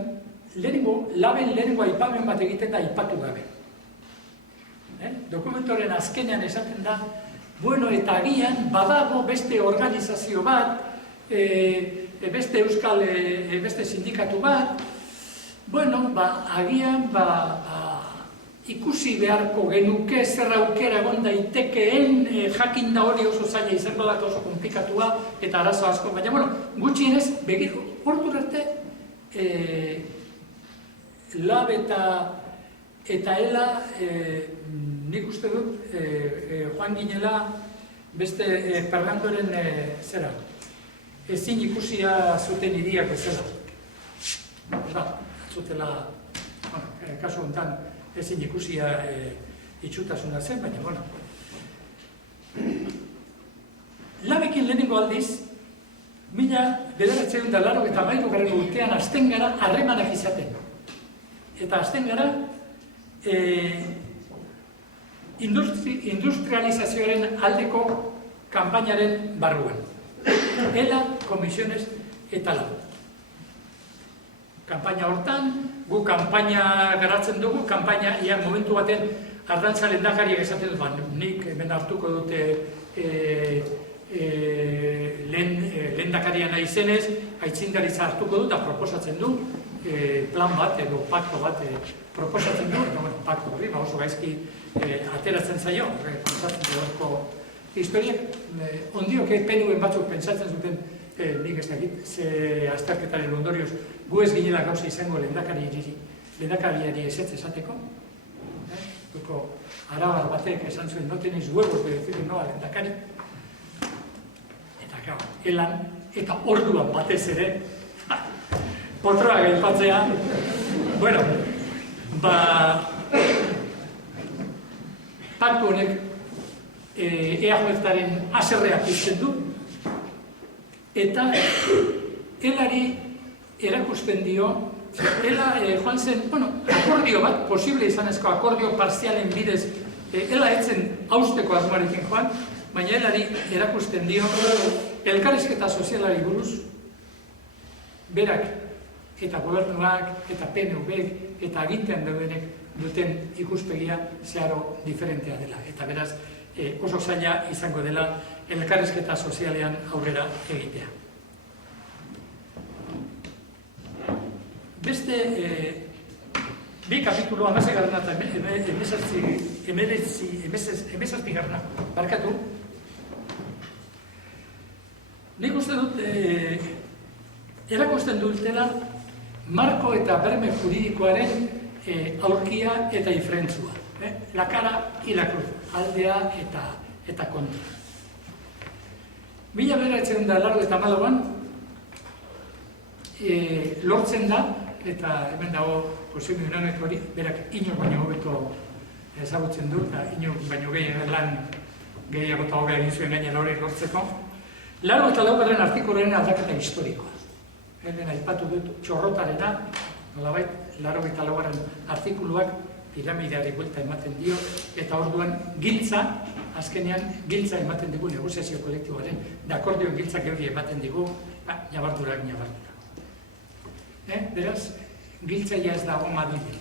laben lehenengo aipamen bat egiten da aipatu gabe. Dokumentoren azkenean esaten da, bueno, eta agian badago beste organizazio bat, beste sindikatu bat, bueno, agian ikusi beharko genuke zer aukera egon daitekeen, jakin da hori oso zaila izango da oso komplikatua eta arazo asko, baina, bueno, gutxienez, begiro, ordu arte, lab eta ela, nik uste dut, joan ginela beste Pergandoren zera, ezin ikusia zuten hiriak bezala. Zutela, kasu honetan, ezin ikusia itxutasuna zen, baina, bueno. Labekin lehenengo aldiz, 1983 urtean hasten gara harremanak izaten. Eta hasten gara industrializazioaren aldeko kanpainaren barruan. ELA, komisiones eta lau. Kanpaina hortan, gu kanpaina garatzen dugu, kanpaina ia momentu baten Arrantza lehendakariak esaten dut, nik hemen hartuko dute lehendakaria nahi zenez, aitzindaritza hartuko dut, da proposatzen du, plan bat edo pakto bat proposatzen du, pakto hori, oso gaizki ateratzen zaio, kontatzen dugu historiak, ondiok PNUen batzuk pentsatzen zuten, nik ez dakit, ze azterketaren ondorioz, gu ez ginela gauza izango lehendakariari ezetz esateko, duko arabar batek esan zuen, no tenéis huevos de decir no al lehendakari, eta gau, elan, eta orduan batez ere, potroa gaipatzea, bueno, paktu honek EAJaren haserrea pizten du, eta elari erakusten dio, ela joan zen, akordio bat, posible izanezko akordio parzialen bidez, ela etzen hausteko asmoarekin joan, baina elari erakusten dio, elkarrizketa sozialari buruz, berak eta gobernuak, eta PNV, eta agintean daudenek duten ikuspegia zeharo diferentea dela. Eta beraz, oso zaila izango dela elkarrizketa sozialean aurrera egitea. Beste, bi kapitulu, 11. eta 17. barkatu, nik uste dut, erakusten dutela marko eta berme juridikoaren aurkia eta diferentzua. La cara y la cruz, aldea eta kontra. 1984an lortzen da, eta hemen dago Jose Miranek hori, berak ino baino hobeto ezagutzen du, eta ino baino gehiago eta hobea egin zuen gainen hori lortzeko. 84. artikuluaren aldaketa historikoa. Hemen aipatu dut txorrotarena, nolabait, 84. artikuluak piramideari buelta ematen dio, eta orduan giltza, azkenean giltza ematen digu negoziazio kolektiboaren, da akordioen giltzak hori ematen digu, nabardurak. Beraz, giltza ja ez dago Madrilen.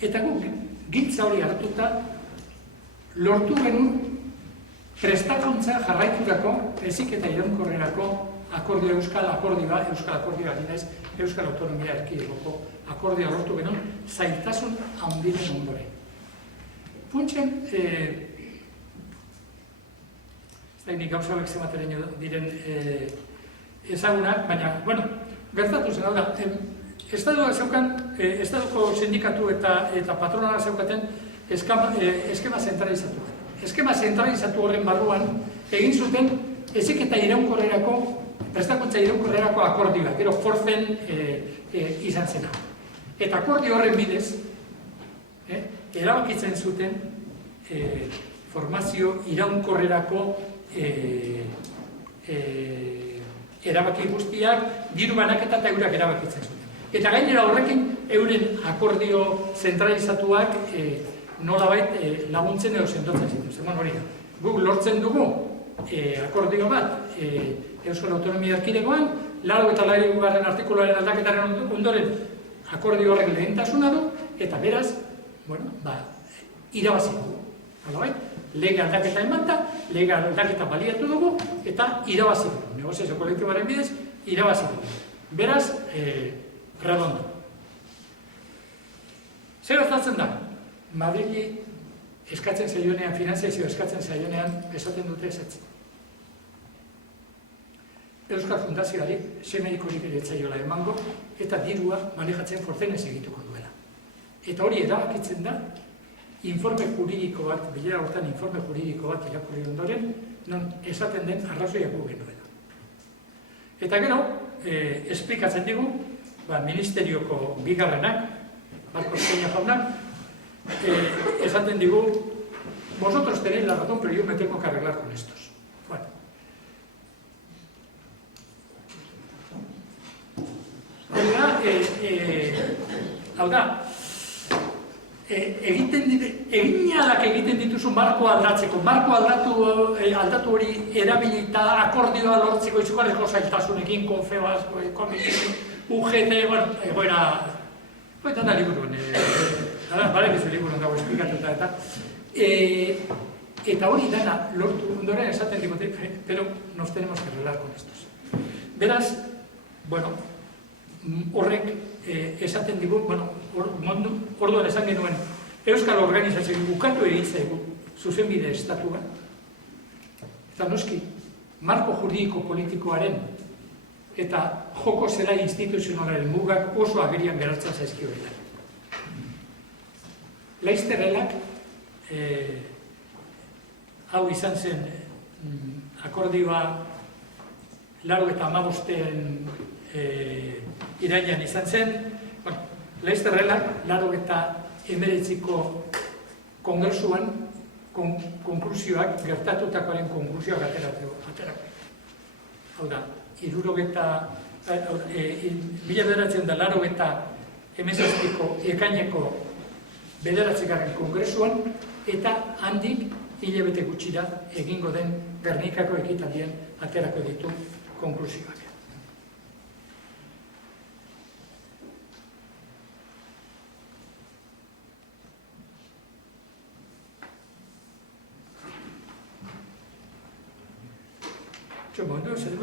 Eta guk, giltza hori hartuta, lortu genuen prestakuntza jarraiturako, heziketa iraunkorrerako akordio euskal akordioa dinez, Euskal Autonomia Erkidegoko akordioa lortu genuen, zailtasun handiren ondoren. Funtsen, ez da nik gauza hauek zemateren diren ezagunak, baina, gertatu zen, hau da, Estaduko sindikatu eta patronala zeukaten eskema zentralizatu. Eskema zentralizatu horren barruan egin zuten heziketa iraunkorrerako, prestakuntza iraunkorrerako akordioa, gero forzen izan zena. Eta akordio horren bidez, erabakitzen zuten formazio iraunkorrerako erabaki guztiak, diru banaketa eta eurak erabakitzen zuten. Eta gainera horrekin, euren akordio zentralizatuak nolabait laguntzen edo sendotzen zituzten. Hori da, guk lortzen dugu akordio bat Euskal Autonomia Erkidegoan, 82. artikuluaren aldaketaren ondoren akordio horrek lehentasuna du, eta beraz, irabazi dugu. Lege aldaketa emanta, lege aldaketa baliatu dugu, eta irabazi dugu. Negoziazio kolektibaren bidez, irabazi dugu. Beraz, redondo. Zer gertatzen da? Madrili eskatzen zaionean, finanziazio eskatzen zaionean, esaten dute ezetz. Euskal Fundazioari semedikorik ere etzaiola emango, eta dirua manejatzen forzenez egituko duela. Eta hori erabakitzen da, informe juridiko bat, bilera hortan informe juridiko bat irakurri ondoren, non esaten den arrazoiak gu genuela. Eta gero, esplikatzen digu, ministerioko bigarrenak, Marcos Peña jaunak, esaten digu, vosotros tenéis la razón, pero yo me tengo que arreglar con estos. Bueno. Hau da, eginalak egiten dituzu marko aldatzeko, marko aldatu hori erabilita akordioa lortzeko izugarriko zailtasunekin, Confebas, Komisio, UGT, egoera, eta da liburuen, barekizu liburuen dago esplikatuta eta hori dena lortu ondoren esaten digote, pero nos tenemos que arreglar con estos. Beraz, horrek esaten digu, orduan esan genuen, Euskal Organizazio bukatu egin zaigu zuzenbide estatua, eta noski, marko juridiko politikoaren eta joko zela instituzionalaren mugak oso agerian geratzen zaizkioela. Laizterrelak, hau izan zen akordioa 85. Irailean izan zen, Laizterrelak 89ko kongresuan konklusioak, gertatutakoaren konklusioak aterako. Hau da, 1987ko ekaineko 9. kongresuan, eta handik hilabete gutxira egingo den Gernikako ekitaldian aterako ditu konklusioak.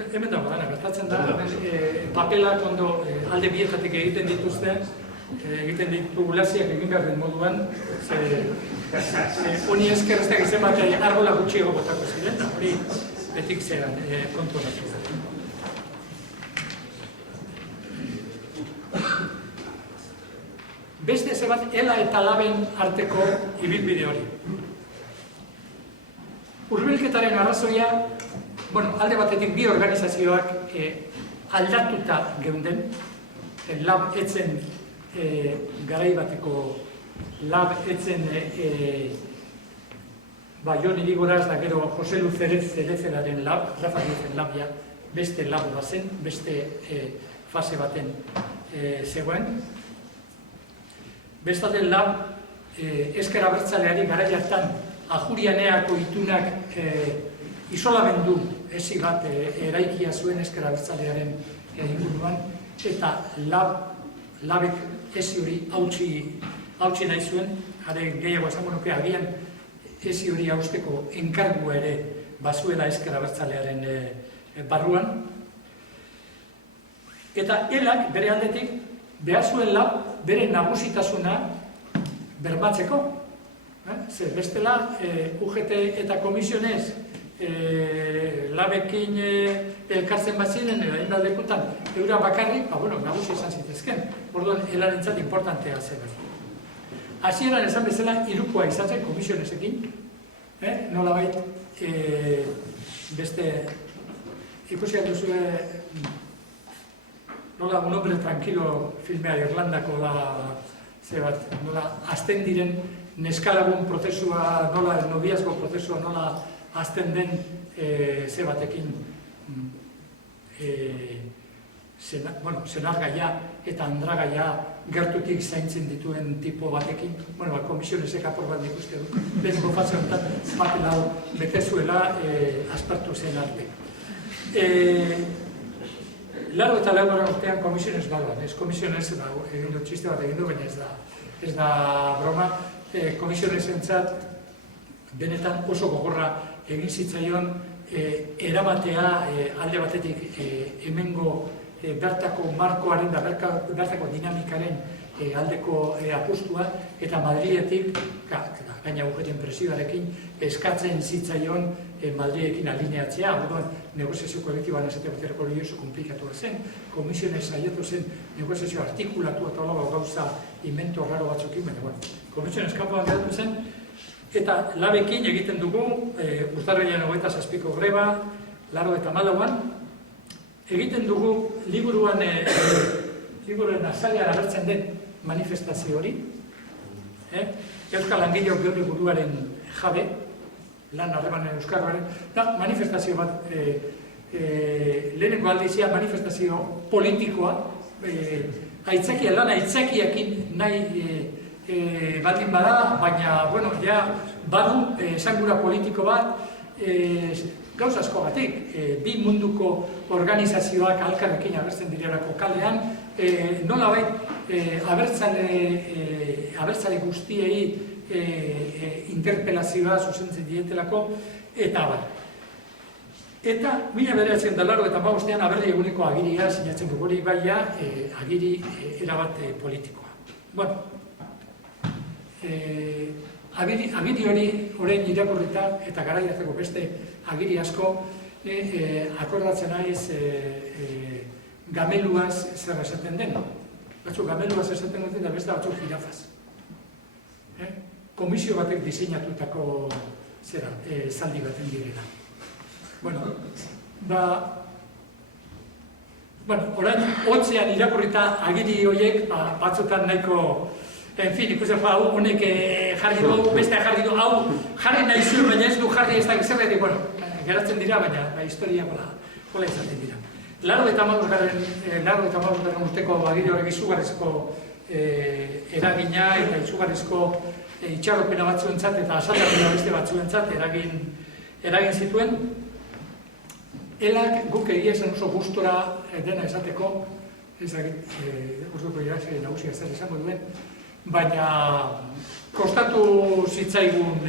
Hemen dago dana, gertatzen da, papelak ondo alde bietatik egiten dituzte, egiten ditu laziak egin behar den moduan, honi esker ez da gizien bat argola gutxiago botako ziren, hori betik zeran kontu natu. Beste ze bat, ela eta laben arteko ibilbide hori. Hurbilketaren arrazoia, alde batetik bi organizazioak aldatuta geunden, lab etzen garai bateko lab etzen Jon Irigoraz da gero Jose Luzerez Zerezeraren lab, Rafa Luzen labia, beste lab bazen, beste fase baten zegoen. Bestalde lab ezker abertzaleari garai hartan Ajurianeako itunak isolamendu ezi bat eraikia zuen ezker abertzalearen inguruan, eta labek ezi hori hautsi nahi zuen, are gehiago esango nuke agian ezi hori hausteko enkargua ere bazuela ezker abertzalearen barruan. Eta elak bere aldetik behar zuen lab bere nagusitasuna bermatzeko. Zer bestela UGT eta komisionez labekin elkartzen bat ziren, hainbaldekutan, eura bakarrik, nagusi izan zitezken, orduan helarentzat importantea zen. Hasieran esan bezala, hirukoa izan zen komisionesekin, nolabait, beste, ikusiak duzue, nola, Un hombre tranquilo filmea Irlandako da, ze bat, nola, azten diren neskalagun prozesua nola, nobiazgo prozesua nola azten den ze batekin senargaia eta andragaia gertutik zaintzen dituen tipo batekin. Komisionesek apur bat nik uste du. Lehenko fase honetan bat lau betezuela aspertu zen arte. Laro eta laugarren urtean komisiones badoan. Ez komisiones, egin du txiste bat egin du, baina ez da broma. Komisionesentzat benetan oso gogorra egin zitzaion eramatea alde batetik hemengo bertako markoaren da bertako dinamikaren aldeko apustua eta Madridetik, gaina ugeten presioarekin, eskatzen zitzaion Madridekin alineatzea, negoziazio kolektiboan esate baterako hori oso komplikatua zen, komisiones saiatu zen negoziazio artikulatu eta hola gauza invento raro batzukin, baina komisiones kanpoan geratu zen, eta labekin egiten dugu, urtarrilean 27ko greba, 84an, egiten dugu liburuan azalean agertzen den manifestazio hori, Euskal Langileok Geure Buruaren jabe, lan harremanen euskarroaren, da manifestazio bat, lehenengo aldizia manifestazio politikoa, aitzakia, lan aitzakiakin nahi batin bada, baina, badu, esangura politiko bat, gauza asko batik, bi munduko organizazioak alkarrekin abertzen direlako kalean, nolabait abertzale guztiei interpelazioa zuzentzen dietelako, eta bar. Eta, 1985an aberri eguneko agiria sinatzen dugu hori baia, agiri erabat politikoa. Agiri hori orain irakurrita eta garaiatzeko beste agiri asko akordatzen naiz gameluaz zer esaten den. Batzuk gameluaz esaten duten da beste batzuk jirafaz. Komisio batek diseinatutako zaldi baten direla. Orain hotzean irakurrita agiri horiek batzutan nahiko ikusten honek jarri du, beste jarri du, hau jarri nahi zuen, baina ez du jarri ez da gizerretik, geratzen dira, baina historia hola izaten dira. Laro eta hamabosgarren urteko agiri horrek izugarrizko eragina eta izugarrizko itxarropena batzuentzat eta asaldarria beste batzuentzat eragin zituen. Elak guk egia esan oso gustora dena esateko, ez dakit, urduko irakzari nagusia zer esango duen, baina kostatu zitzaigun,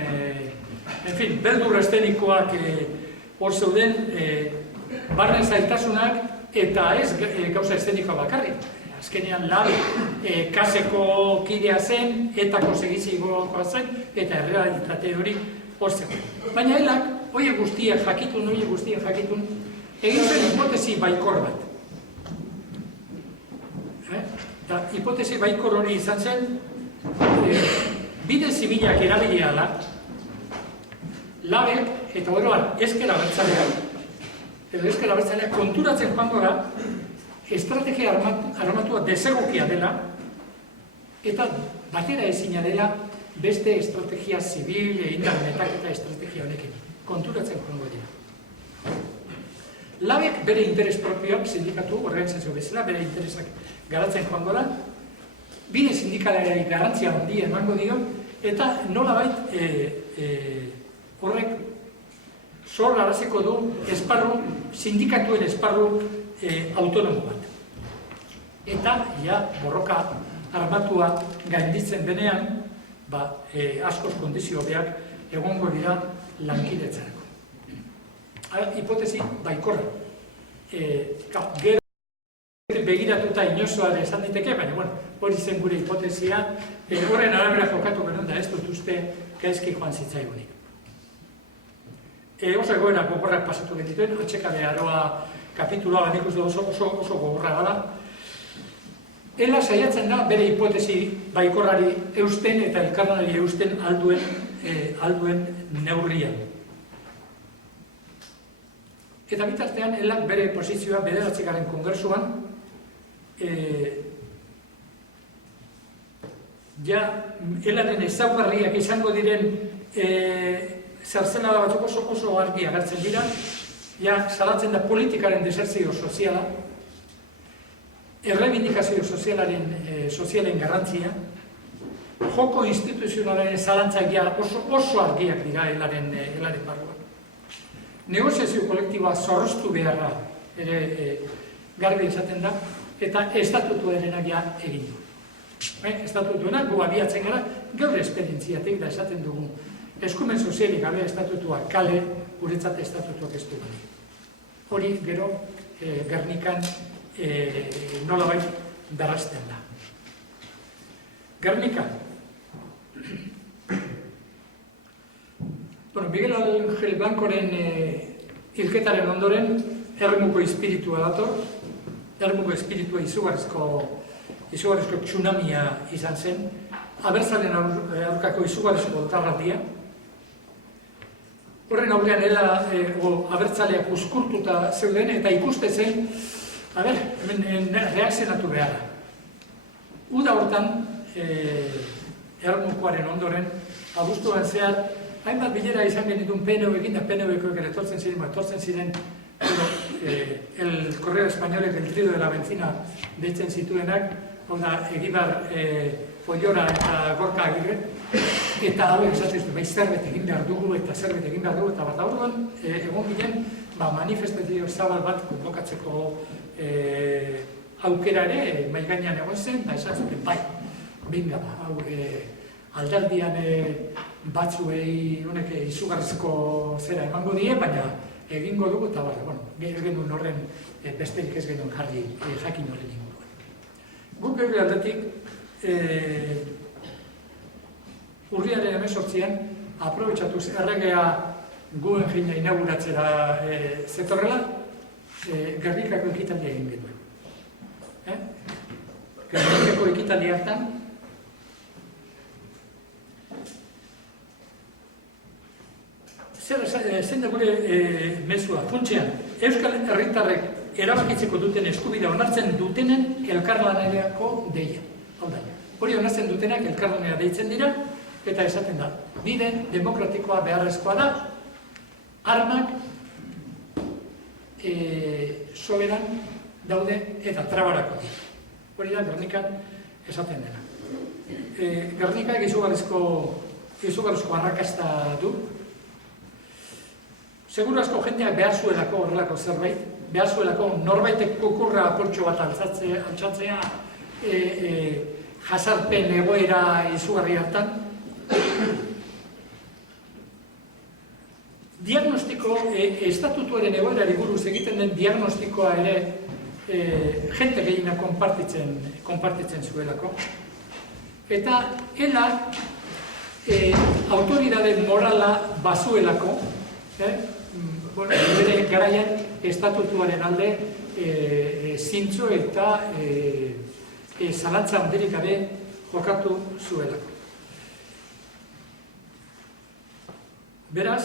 beldur estenikoak hor zeuden, barren zailtasunak eta ez gauza estenikoa bakarrik. Azkenean kaseko kidea zen, etako segizikoa zen, eta errealitate hori hor zegoen. Baina helak, horiek guztiak jakitun, egin zen hipotesi baikor bat. Eta hipotesi baikor hori izan zen, bide zibilak erabilia da, labek eta oroan ezker abertzaleak konturatzen joango da, estrategia armatua desegokia dela, eta batera ezina dela beste estrategia zibil, internetak eta estrategia honekin. Konturatzen joango dira. Labek bere interes propioak, sindikatu, organizazio bezala, bere interesak garatzen joango da, bide sindikalari garantzia handia emango dio, eta nolabait horrek zorraraziko du sindikatuen esparru autonomo bat. Eta, borroka armatua gainditzen denean, askoz kondizio hobeak egongo dira lankidetzarako. Hipotesi baikorra. Gero begiratuta inozoa esan diteke, baina hori zen gure hipotesia, horren arabera jokatu genuen da ez dut uste gaizki joan zitzaigunik. Oso egoera gogorrak pasatu genituen, atxekade aroa kapituloa nik uste oso gogorra gala. Ela saiatzen da bere hipotesi baikorrari eusten eta elkarlanari eusten alduen neurrian. Eta bitartean, elak bere posizioa 9. kongresuan ja, elaren ezaugarriak izango diren zertzenada batzuk oso argi agertzen dira, ja, salatzen da politikaren desertzio soziala, errebindikazio sozialen garrantzia, joko instituzionalaren zalantzak ja oso argiak dira elaren barruan. Negoziazio kolektiboa zorroztu beharra ere garbi izaten da, eta estatutuarenak ja egin du. Estatutuenak gu abiatzen gara, gaur esperientziatik da esaten dugu. Eskumen sozialik gabe estatutua kale, guretzat estatutuak ez du. Hori gero Gernikan nolabait berrazten da. Gernika. Miguel Ángel Blancoren hilketaren ondoren Ermuko espiritua dator. Ermuko espiritua izugarrizko tsunamia izan zen. Abertzalen aurkako izugarrizko dotarraldia. Horren aurrean abertzaleak uzkurtuta zeuden eta ikuste zen, reakzionatu beharra. Uda hortan, Ermukoaren ondoren, abuztuan zehar, hainbat bilera izan genituen PNV-ekin da PNV-koek ere etortzen ziren el Correo Españolek el trío de la benzina deitzen zituenak, Egibar Follora eta Gorka Agirre, eta hauek esatzen zuen, zerbait egin behar dugu eta zerbait egin behar dugu, eta bat orduan egon ginen manifestazio zabal bat konbokatzeko aukera ere mahai gainean egon zen, eta esatzen zuten, bai, binga da, hau alderdian batzuei honek izugarrizko zera emango die, baina egingo dugu, eta gero genuen horren besterik ez genuen jarri jakin horren inguruan. Guk geure aldetik, urriaren 18an, aprobetxatuz erregea guen jina inauguratzera zetorrela, Gernikako ekitaldia egin genuen. Gernikako ekitaldia hartan, zen da gure mezua, funtsean, Euskal Herritarrek erabakitzeko duten eskubidea onartzen dutenen elkarlanerako deia. Hori onartzen dutenak elkarlanera deitzen dira, eta esaten da, bide demokratikoa beharrezkoa da, armak soberan daude eta trabarako dira. Hori da Gernikan esaten dena. Gernikak izugarrizko arrakasta du. Seguro asko jendeak behar zuelako horrelako zerbait, behar zuelako norbaitek kukurra apurtxo bat altxatzea, jasarpen egoera izugarri hartan. Diagnostiko, estatutuaren egoerari buruz egiten den diagnostikoa ere jente gehiena konpartitzen zuelako. Eta ela autoridade morala bazuelako, bere garaian estatutuaren alde zintzo eta zalantza handirik gabe jokatu zuelako. Beraz,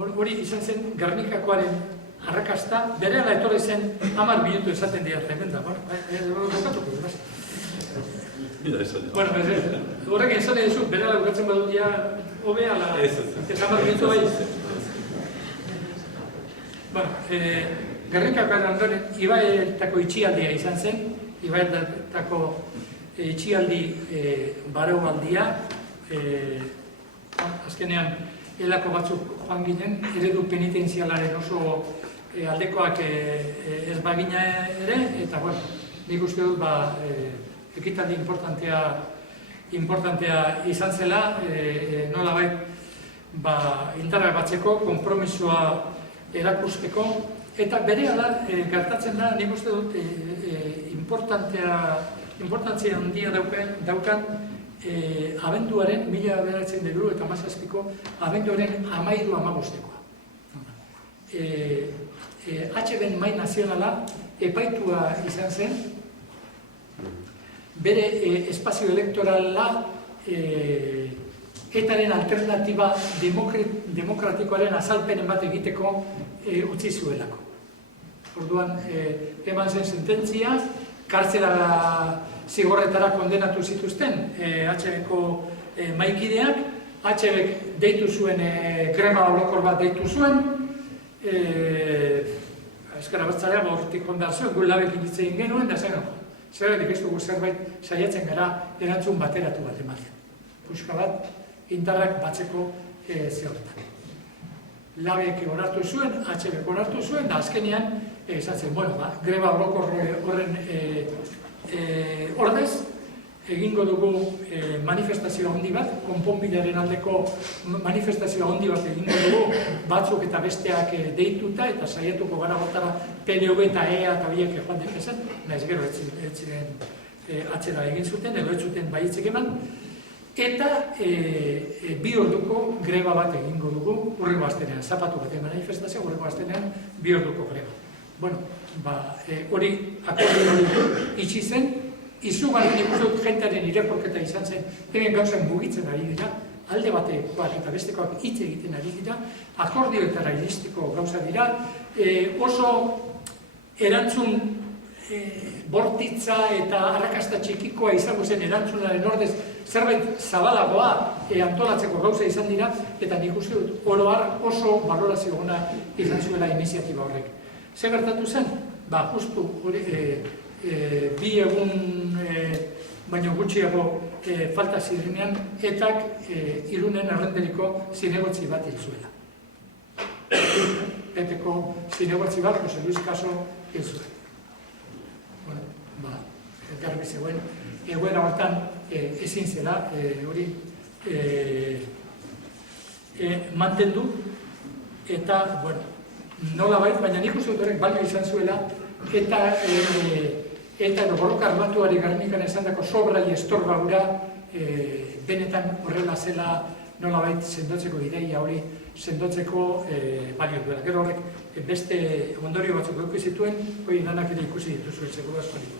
hori izan zen Gernikakoaren arrakasta, berehala etorri zen 10 minutu esaten dira tremenda. Bukatuko, beraz. Horrek esan edo berehala bukatzen badut ja hobe ala... Ez 10 minutu bai. Gernikakoaren ondoren Ibaietako itxialdia izan zen, Ibaietako itxialdi baraualdia, azkenean elako batzuk joan ginen, eredu penitenzialaren oso aldekoak ez bagina ere, eta nik uste dut ekitaldi importantea izan zela, nolabait indarrak batzeko, konpromisoa erakusteko, eta berehala gertatzen da, nik uste dut importantzia handia daukan abenduaren, 1997ko abenduaren 13-15. HB Mahai Nazionala epaitua izan zen, bere espazio elektorala etaren alternatiba demokratikoaren azalpenen bat egiteko utzi zuelako. Orduan, eman zen sententzia, kartzelara zigorretara kondenatu zituzten HB-ko maikideak, HB-k deitu zuen, greba orokor bat deitu zuen, Ezker Abertzalea hortik ondar zuen, gu labekin hitz egin genuen, da zergatik ez dugu zerbait saiatzen gara erantzun bateratu bat ematen. Puska bat, indarrak batzeko zehortan. Labek onartu zuen, HB-k onartu zuen, da azkenean, esatzen, greba orokor horren ordez, egingo dugu manifestazioa handi bat, konponbidearen aldeko manifestazioa handi bat egingo dugu, batzuk eta besteak deituta, eta saiatuko gara gotara PNV eta EA eta biek joan dekezen, nahiz gero etziren atzera egin zuten, edo ez zuten baietzik eman, eta 2 orduko greba bat egingo dugu, hurrengo astenean, zapatu baten manifestazioa, hurrengo astenean 2 orduko greba. Hori akordio hori itxi zen, izugarri ikusten dut jentearen irakorketa izan zen, hemen gauzak mugitzen ari dira, alde batekoak eta bestekoak hitz egiten ari dira, akordioetara iristeko gauza dira, oso erantzun bortitza eta arrakasta txikikoa izango zen erantzunaren ordez zerbait zabalagoa antolatzeko gauza izan dira, eta nik uste dut oro har oso balorazio ona izan zuela iniziatiba horrek. Zer gertatu zen? Justu hori 2 egun baino gutxiago falta zirenean, etak Irunen errenderiko zinegotzi bat hil zuela. Eteko zinegotzi bat, Jose Luis Caso hil zuen. Garbi zegoen, egoera hortan ezin zela hori mantendu, eta, nola baina nik uste dut horrek balio izan zuela, eta borroka armatuari Gernikan esandako sobra y estorba hura benetan horrela zela nolabait sendotzeko ideia hori sendotzeko balio duela. Gero horrek beste ondorio batzuk eduki zituen, hori lanak ere ikusi dituzuen seguru askorik.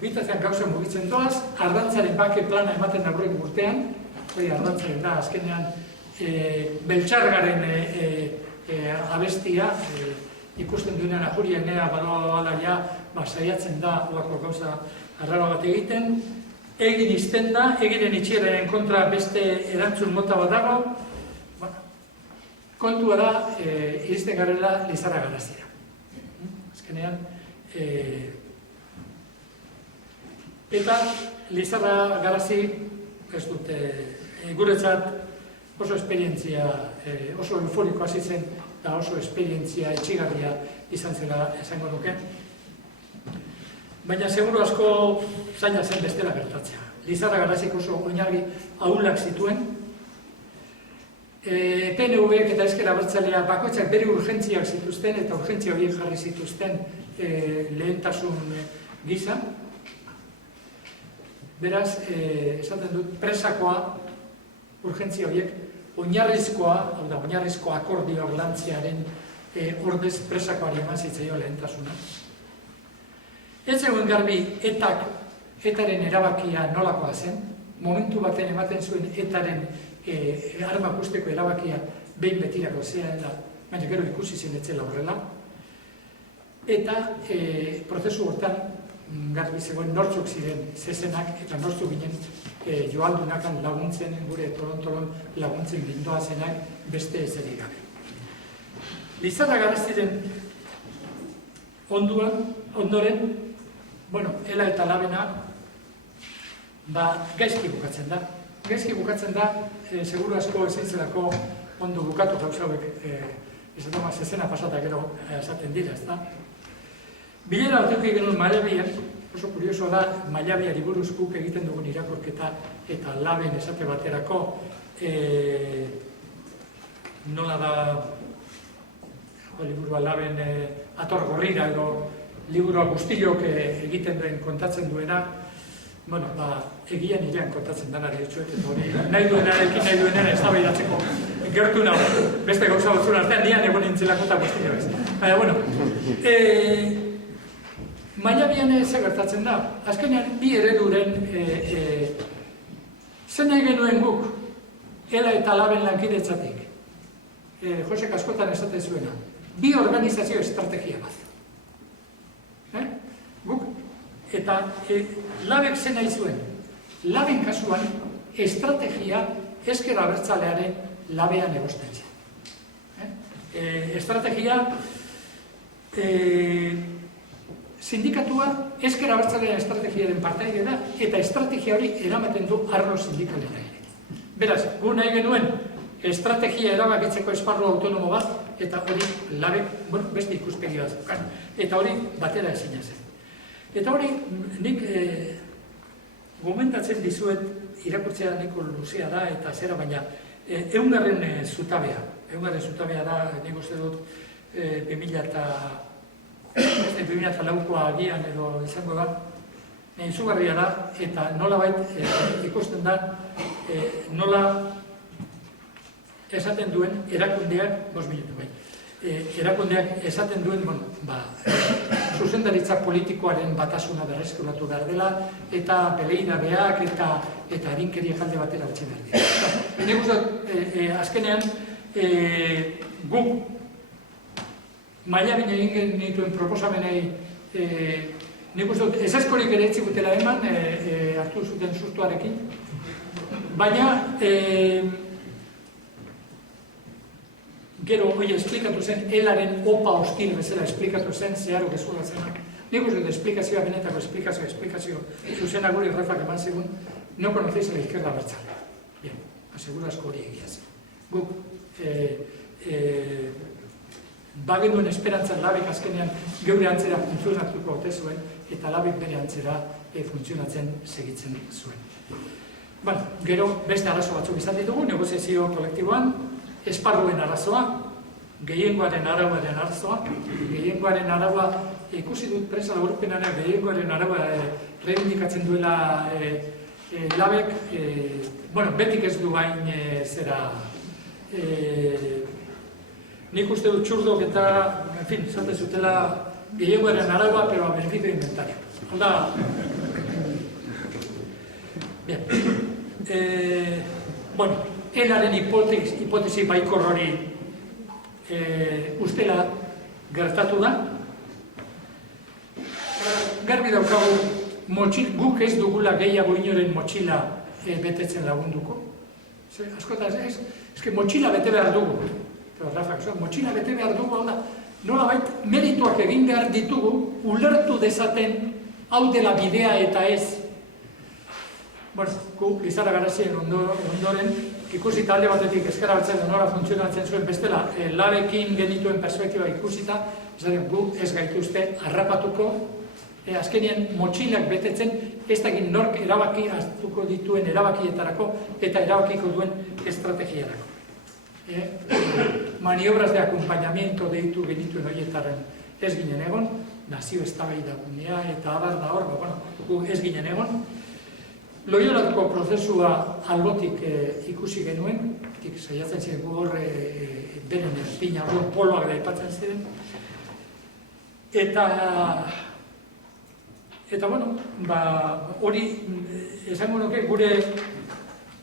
Bitazean gauza mugitzen doaz, Ardantzaren bake plana ematen aurrek urtean, hori Ardantzaren da azkenean Beltxargaren abestia, ikusten duenean Ajuria Enea balaia saiatzen da olako gauza arraro bat egiten, egin izten da, egiren itxieraren kontra beste erantzun mota bat dago, kontua da iristen garela Lizarra Garazira. Azkenean, eta Lizarra Garazi, ez dute, guretzat oso esperientzia, oso euforiko hasi zen, eta oso esperientzia etxigarria izan zela esango duke. Baina seguru asko zaila zen bestela gertatzea. Lizarra Garazik oso oinarri ahulak zituen. PNV-ek eta Ezker Abertzalea bakoitzak bere urgentziak zituzten, eta urgentzia horiek jarri zituzten lehentasun gisa. Beraz, esaten dut, presakoa, urgentzia horiek, oinarrizkoa, hau da, oinarrizko akordio lantziaren ordez presakoari eman zitzaio lehentasuna. Ez zegoen garbi etaren erabakia nolakoa zen, momentu baten ematen zuen etaren armak usteko erabakia behin betirako zela, baina gero ikusi zen etzela horrela, eta prozesu hortan garbi zegoen nortzuk ziren zezenak eta nortzuk ginen joaldunakan laguntzen, gure tolon laguntzen gindoa zenak beste ezerik gabe. Lizarra Garaziren ondoren, Ela eta Labena gaizki bukatzen da. Gaizki bukatzen da, seguru asko ezin zelako ondo bukatu gauza hauek, zezena pasata gero esaten dira, ezta? Bilera aurteko genuen Mailabian, oso kurioso da, Mailabiari buruz guk egiten dugun irakurketa eta Laben esate baterako nola da liburua Laben Ator Gorrira edo liburua guztiok egiten duen kontatzen duena, egian irean kontatzen dena diotzuet, eta hori nahi duenarekin nahi duenera ez da behiratzeko gertu nago, beste gauza batzun artean nian egon nintzelako eta guztio ez. Baina, Mailabian ze gertatzen da, azkenean bi ereduren zen nahi genuen guk, Ela eta Laben lankidetzatik, Josek askotan esaten zuena, bi organizazio estrategia bat. Guk Eta labek zen nahi zuen. Laben kasuan, estrategia ezker abertzalearen labean egosten zen. Estrategia sindikatua ezker abertzalearen estrategiaren partaide da, eta estrategia hori eramaten du arlo sindikalera ere. Beraz, gu nahi genuen estrategia erabakitzeko esparru autonomo bat, eta hori labek, beste ikuspegi bat zukan, eta hori batera ezina zen. Eta hori, nik gomendatzen dizuet, irakurtzea niko luzea da, eta zera baina, eungarren zutabea. Eungarren zutabea da, nik uste dut, 2004koa agian edo izango da, izugarria da, eta nolabait ikusten da, nola esaten duen erakundeak, 5 minutu bai, erakundeak esaten duen, zuzendaritza politikoaren batasuna berreskuratu behar dela, eta beleidabeak eta arinkeriak alde batera utzi behar dira. Nik uste, azkenean, guk maila bine egin genituen proposamenei, nik uste, ez askorik ere etzikutela eman, hartu zuten sustuarekin, baina, gero, hori esplikatu zen, elaren opa hostil bezala esplikatu zen, zeharo gezurra zenak. Nik uste, esplikazioa benetako esplikazio zuzena guri Rafak eman segun, no conocéis la izquierda abertzale. Bien, aseguro asko hori egiaz. Guk, bagenduen esperantzan labek azkenean geure antzera funtzionatuko ote zuen, eta labek bere antzera funtzionatzen segitzen zuen. Gero, beste arazo batzuk izan ditugu, negoziazio kolektiboan, esparruen arazoa, gehiengoaren arauaren arazoa, gehiengoaren araua, ikusi dut presa laburpenanean gehiengoaren araua reivindikatzen duela labek, betik ez du hain zera, nik uste dut txurdok eta, en fin, zate zutela gehiengoaren araua, pero a beneficio inventario. Onda, bien, elaren hipotesi baikor hori ustela gertatu da. Garbi daukagu, guk ez dugula gehiago inoren motxila betetzen lagunduko. Askotaz, eske motxila bete behar dugu. Motxila bete behar dugu, hau da, nolabait merituak egin behar ditugu, ulertu dezaten hau dela bidea eta ez. Gu, Lizarra Garazien ondoren, ikusita alde batetik ezker abertzale nola funtzionatzen zuen bestela, labekin genituen perspektiba ikusita, gu ez gaituzte harrapatuko, azkenien motxilak betetzen, ez dakit nork erabaki hartuko dituen erabakietarako eta erabakiko duen estrategiarako. Maniobras de acompañamiento deitu genituen horietaren ez ginen egon, nazio eztabaida gunea eta abar da hor, gu ez ginen egon. Loiolako prozesua albotik ikusi genuen, saiatzen ziren gu horre beren erpina, poloak da ipatzen ziren, eta hori esango nuke gure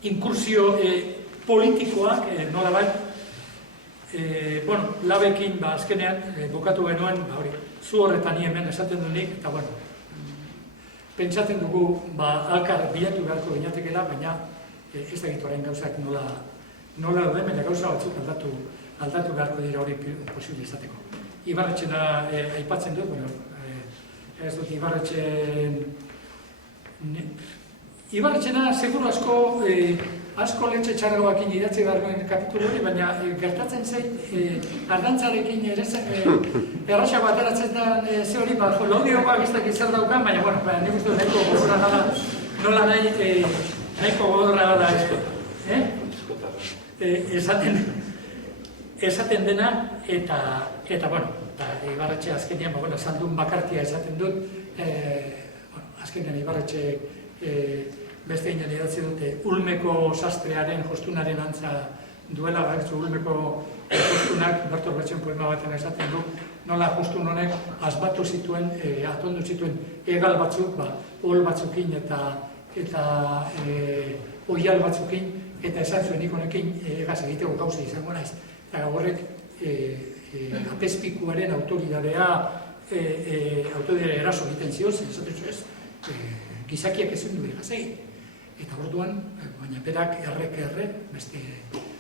inkursio politikoak, nolabait, labekin azkenean bukatu genuen, zu horretan hemen esaten dunik, eta pentsatzen dugu alkar bilatu beharko ginatekela, baina ez da orain gauzak nola duen, baina gauza batzuk aldatu beharko dira hori posible izateko. Ibarretxena aipatzen dut, ez dut Ibarretxena seguru asko letxe txargoakin idatzi beharkoen kapitulu hori, baina gertatzen zait, ardantzarekin erraxako ateratzen da ze hori, laudiokoak ez dakit zer daukan, baina, nik uste nahiko gogorra gala, nola nahiko gogorra gala, esaten dena, eta, Ibarretxe azkenean, saldun bakartia esaten dut, azkenean Ibarretxe beste inen idatzi dute, ulmeko sastrearen, jostunaren antza duela, ulmeko jostunak, Bertolt Brechten poema baten esaten du, nola jostun honek asbatu zituen, atondu zituen egal batzuk, ol batzukin eta oial batzukin, eta esan zuen ikonekin egaz egiteko gauza izango naiz. Eta horrek apezpikuaren autoridadea eraso egiten zioz, esaten zu ez, gizakiak ezin du egaz egin. Eta orduan, baina berak erre, beste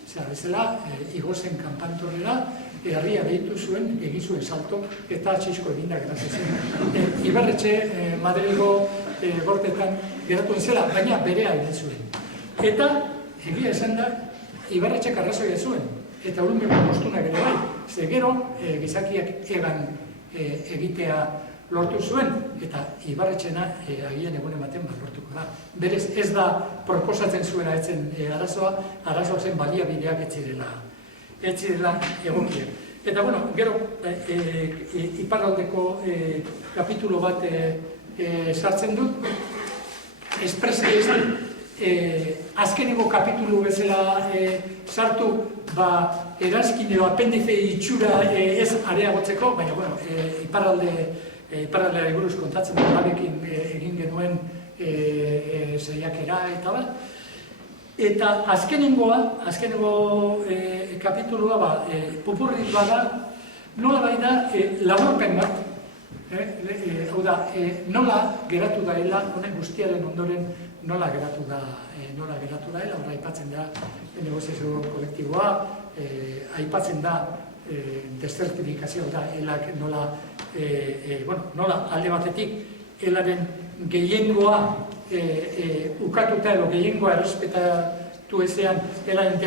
zera bezala, igozen kanpantorrera, herria behitu zuen, egin zuen salto, eta txisko eginda geratzen zen. Ibarretxe Madrilgo gortetan geratuen zela, baina berea egin zuen. Eta, egia esan da, Ibarretxek arrazoia zuen, eta Olunbeko postunak ere bai, ze gero gizakiak egan egitea lortu zuen, eta Ibarretxena agian egun ematen lortuko da. Berez, ez da proposatzen zuena etzen arazoa zen baliabideak etzirela egokiek. Eta, bueno, gero, iparraldeko kapitulo bat sartzen dut, azkeneko kapitulu bezala sartu, erazkin edo apendize itxura ez areagotzeko, baina, bueno, iparraldeari buruz kontatzen dut, barekin egin genuen saiakera eta bat. Eta azkenengo kapitulua, pupurrik bada, nola bai da laburpen bat, hau da, nola geratu daela, honen guztiaren ondoren nola geratu daela, hori aipatzen da negoziazio kolektiboa, aipatzen da desertifikazioa da, elak nola alde batetik, elaren gehiengoa ukatuta edo gehiengoa errespetatu ezean, elaren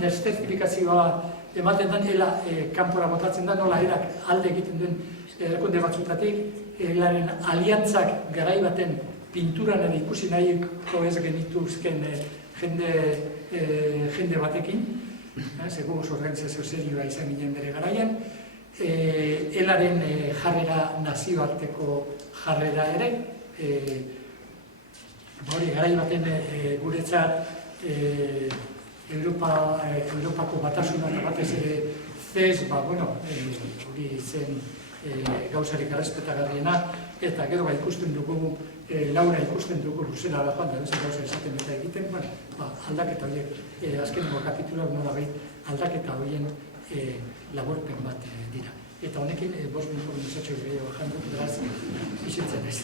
desertifikazioa ematen den, ela kanpora botatzen da, nola elak alde egiten duen erakunde batzutatik, elaren aliantzak garai baten pinturan ere ikusi nahiko ez genituzken jende batekin, segu oso organizazio serioa izan ginen bere garaian, elaren jarrera nazioarteko jarrera ere, hori garai baten guretzat Europako batasuna eta batez ere CES, hori zen gauzarik errespetagarriena, eta gero ikusten dugu, Laura ikusten dugu luzera da joan, da beste gauza esaten eta egiten, aldaketa horiek, azkeneko kapituloak nola behin, aldaketa horien laburpen bat dira. Eta honekin, 5 minutotxo gehiago jandu, beraz, isiltzen ez.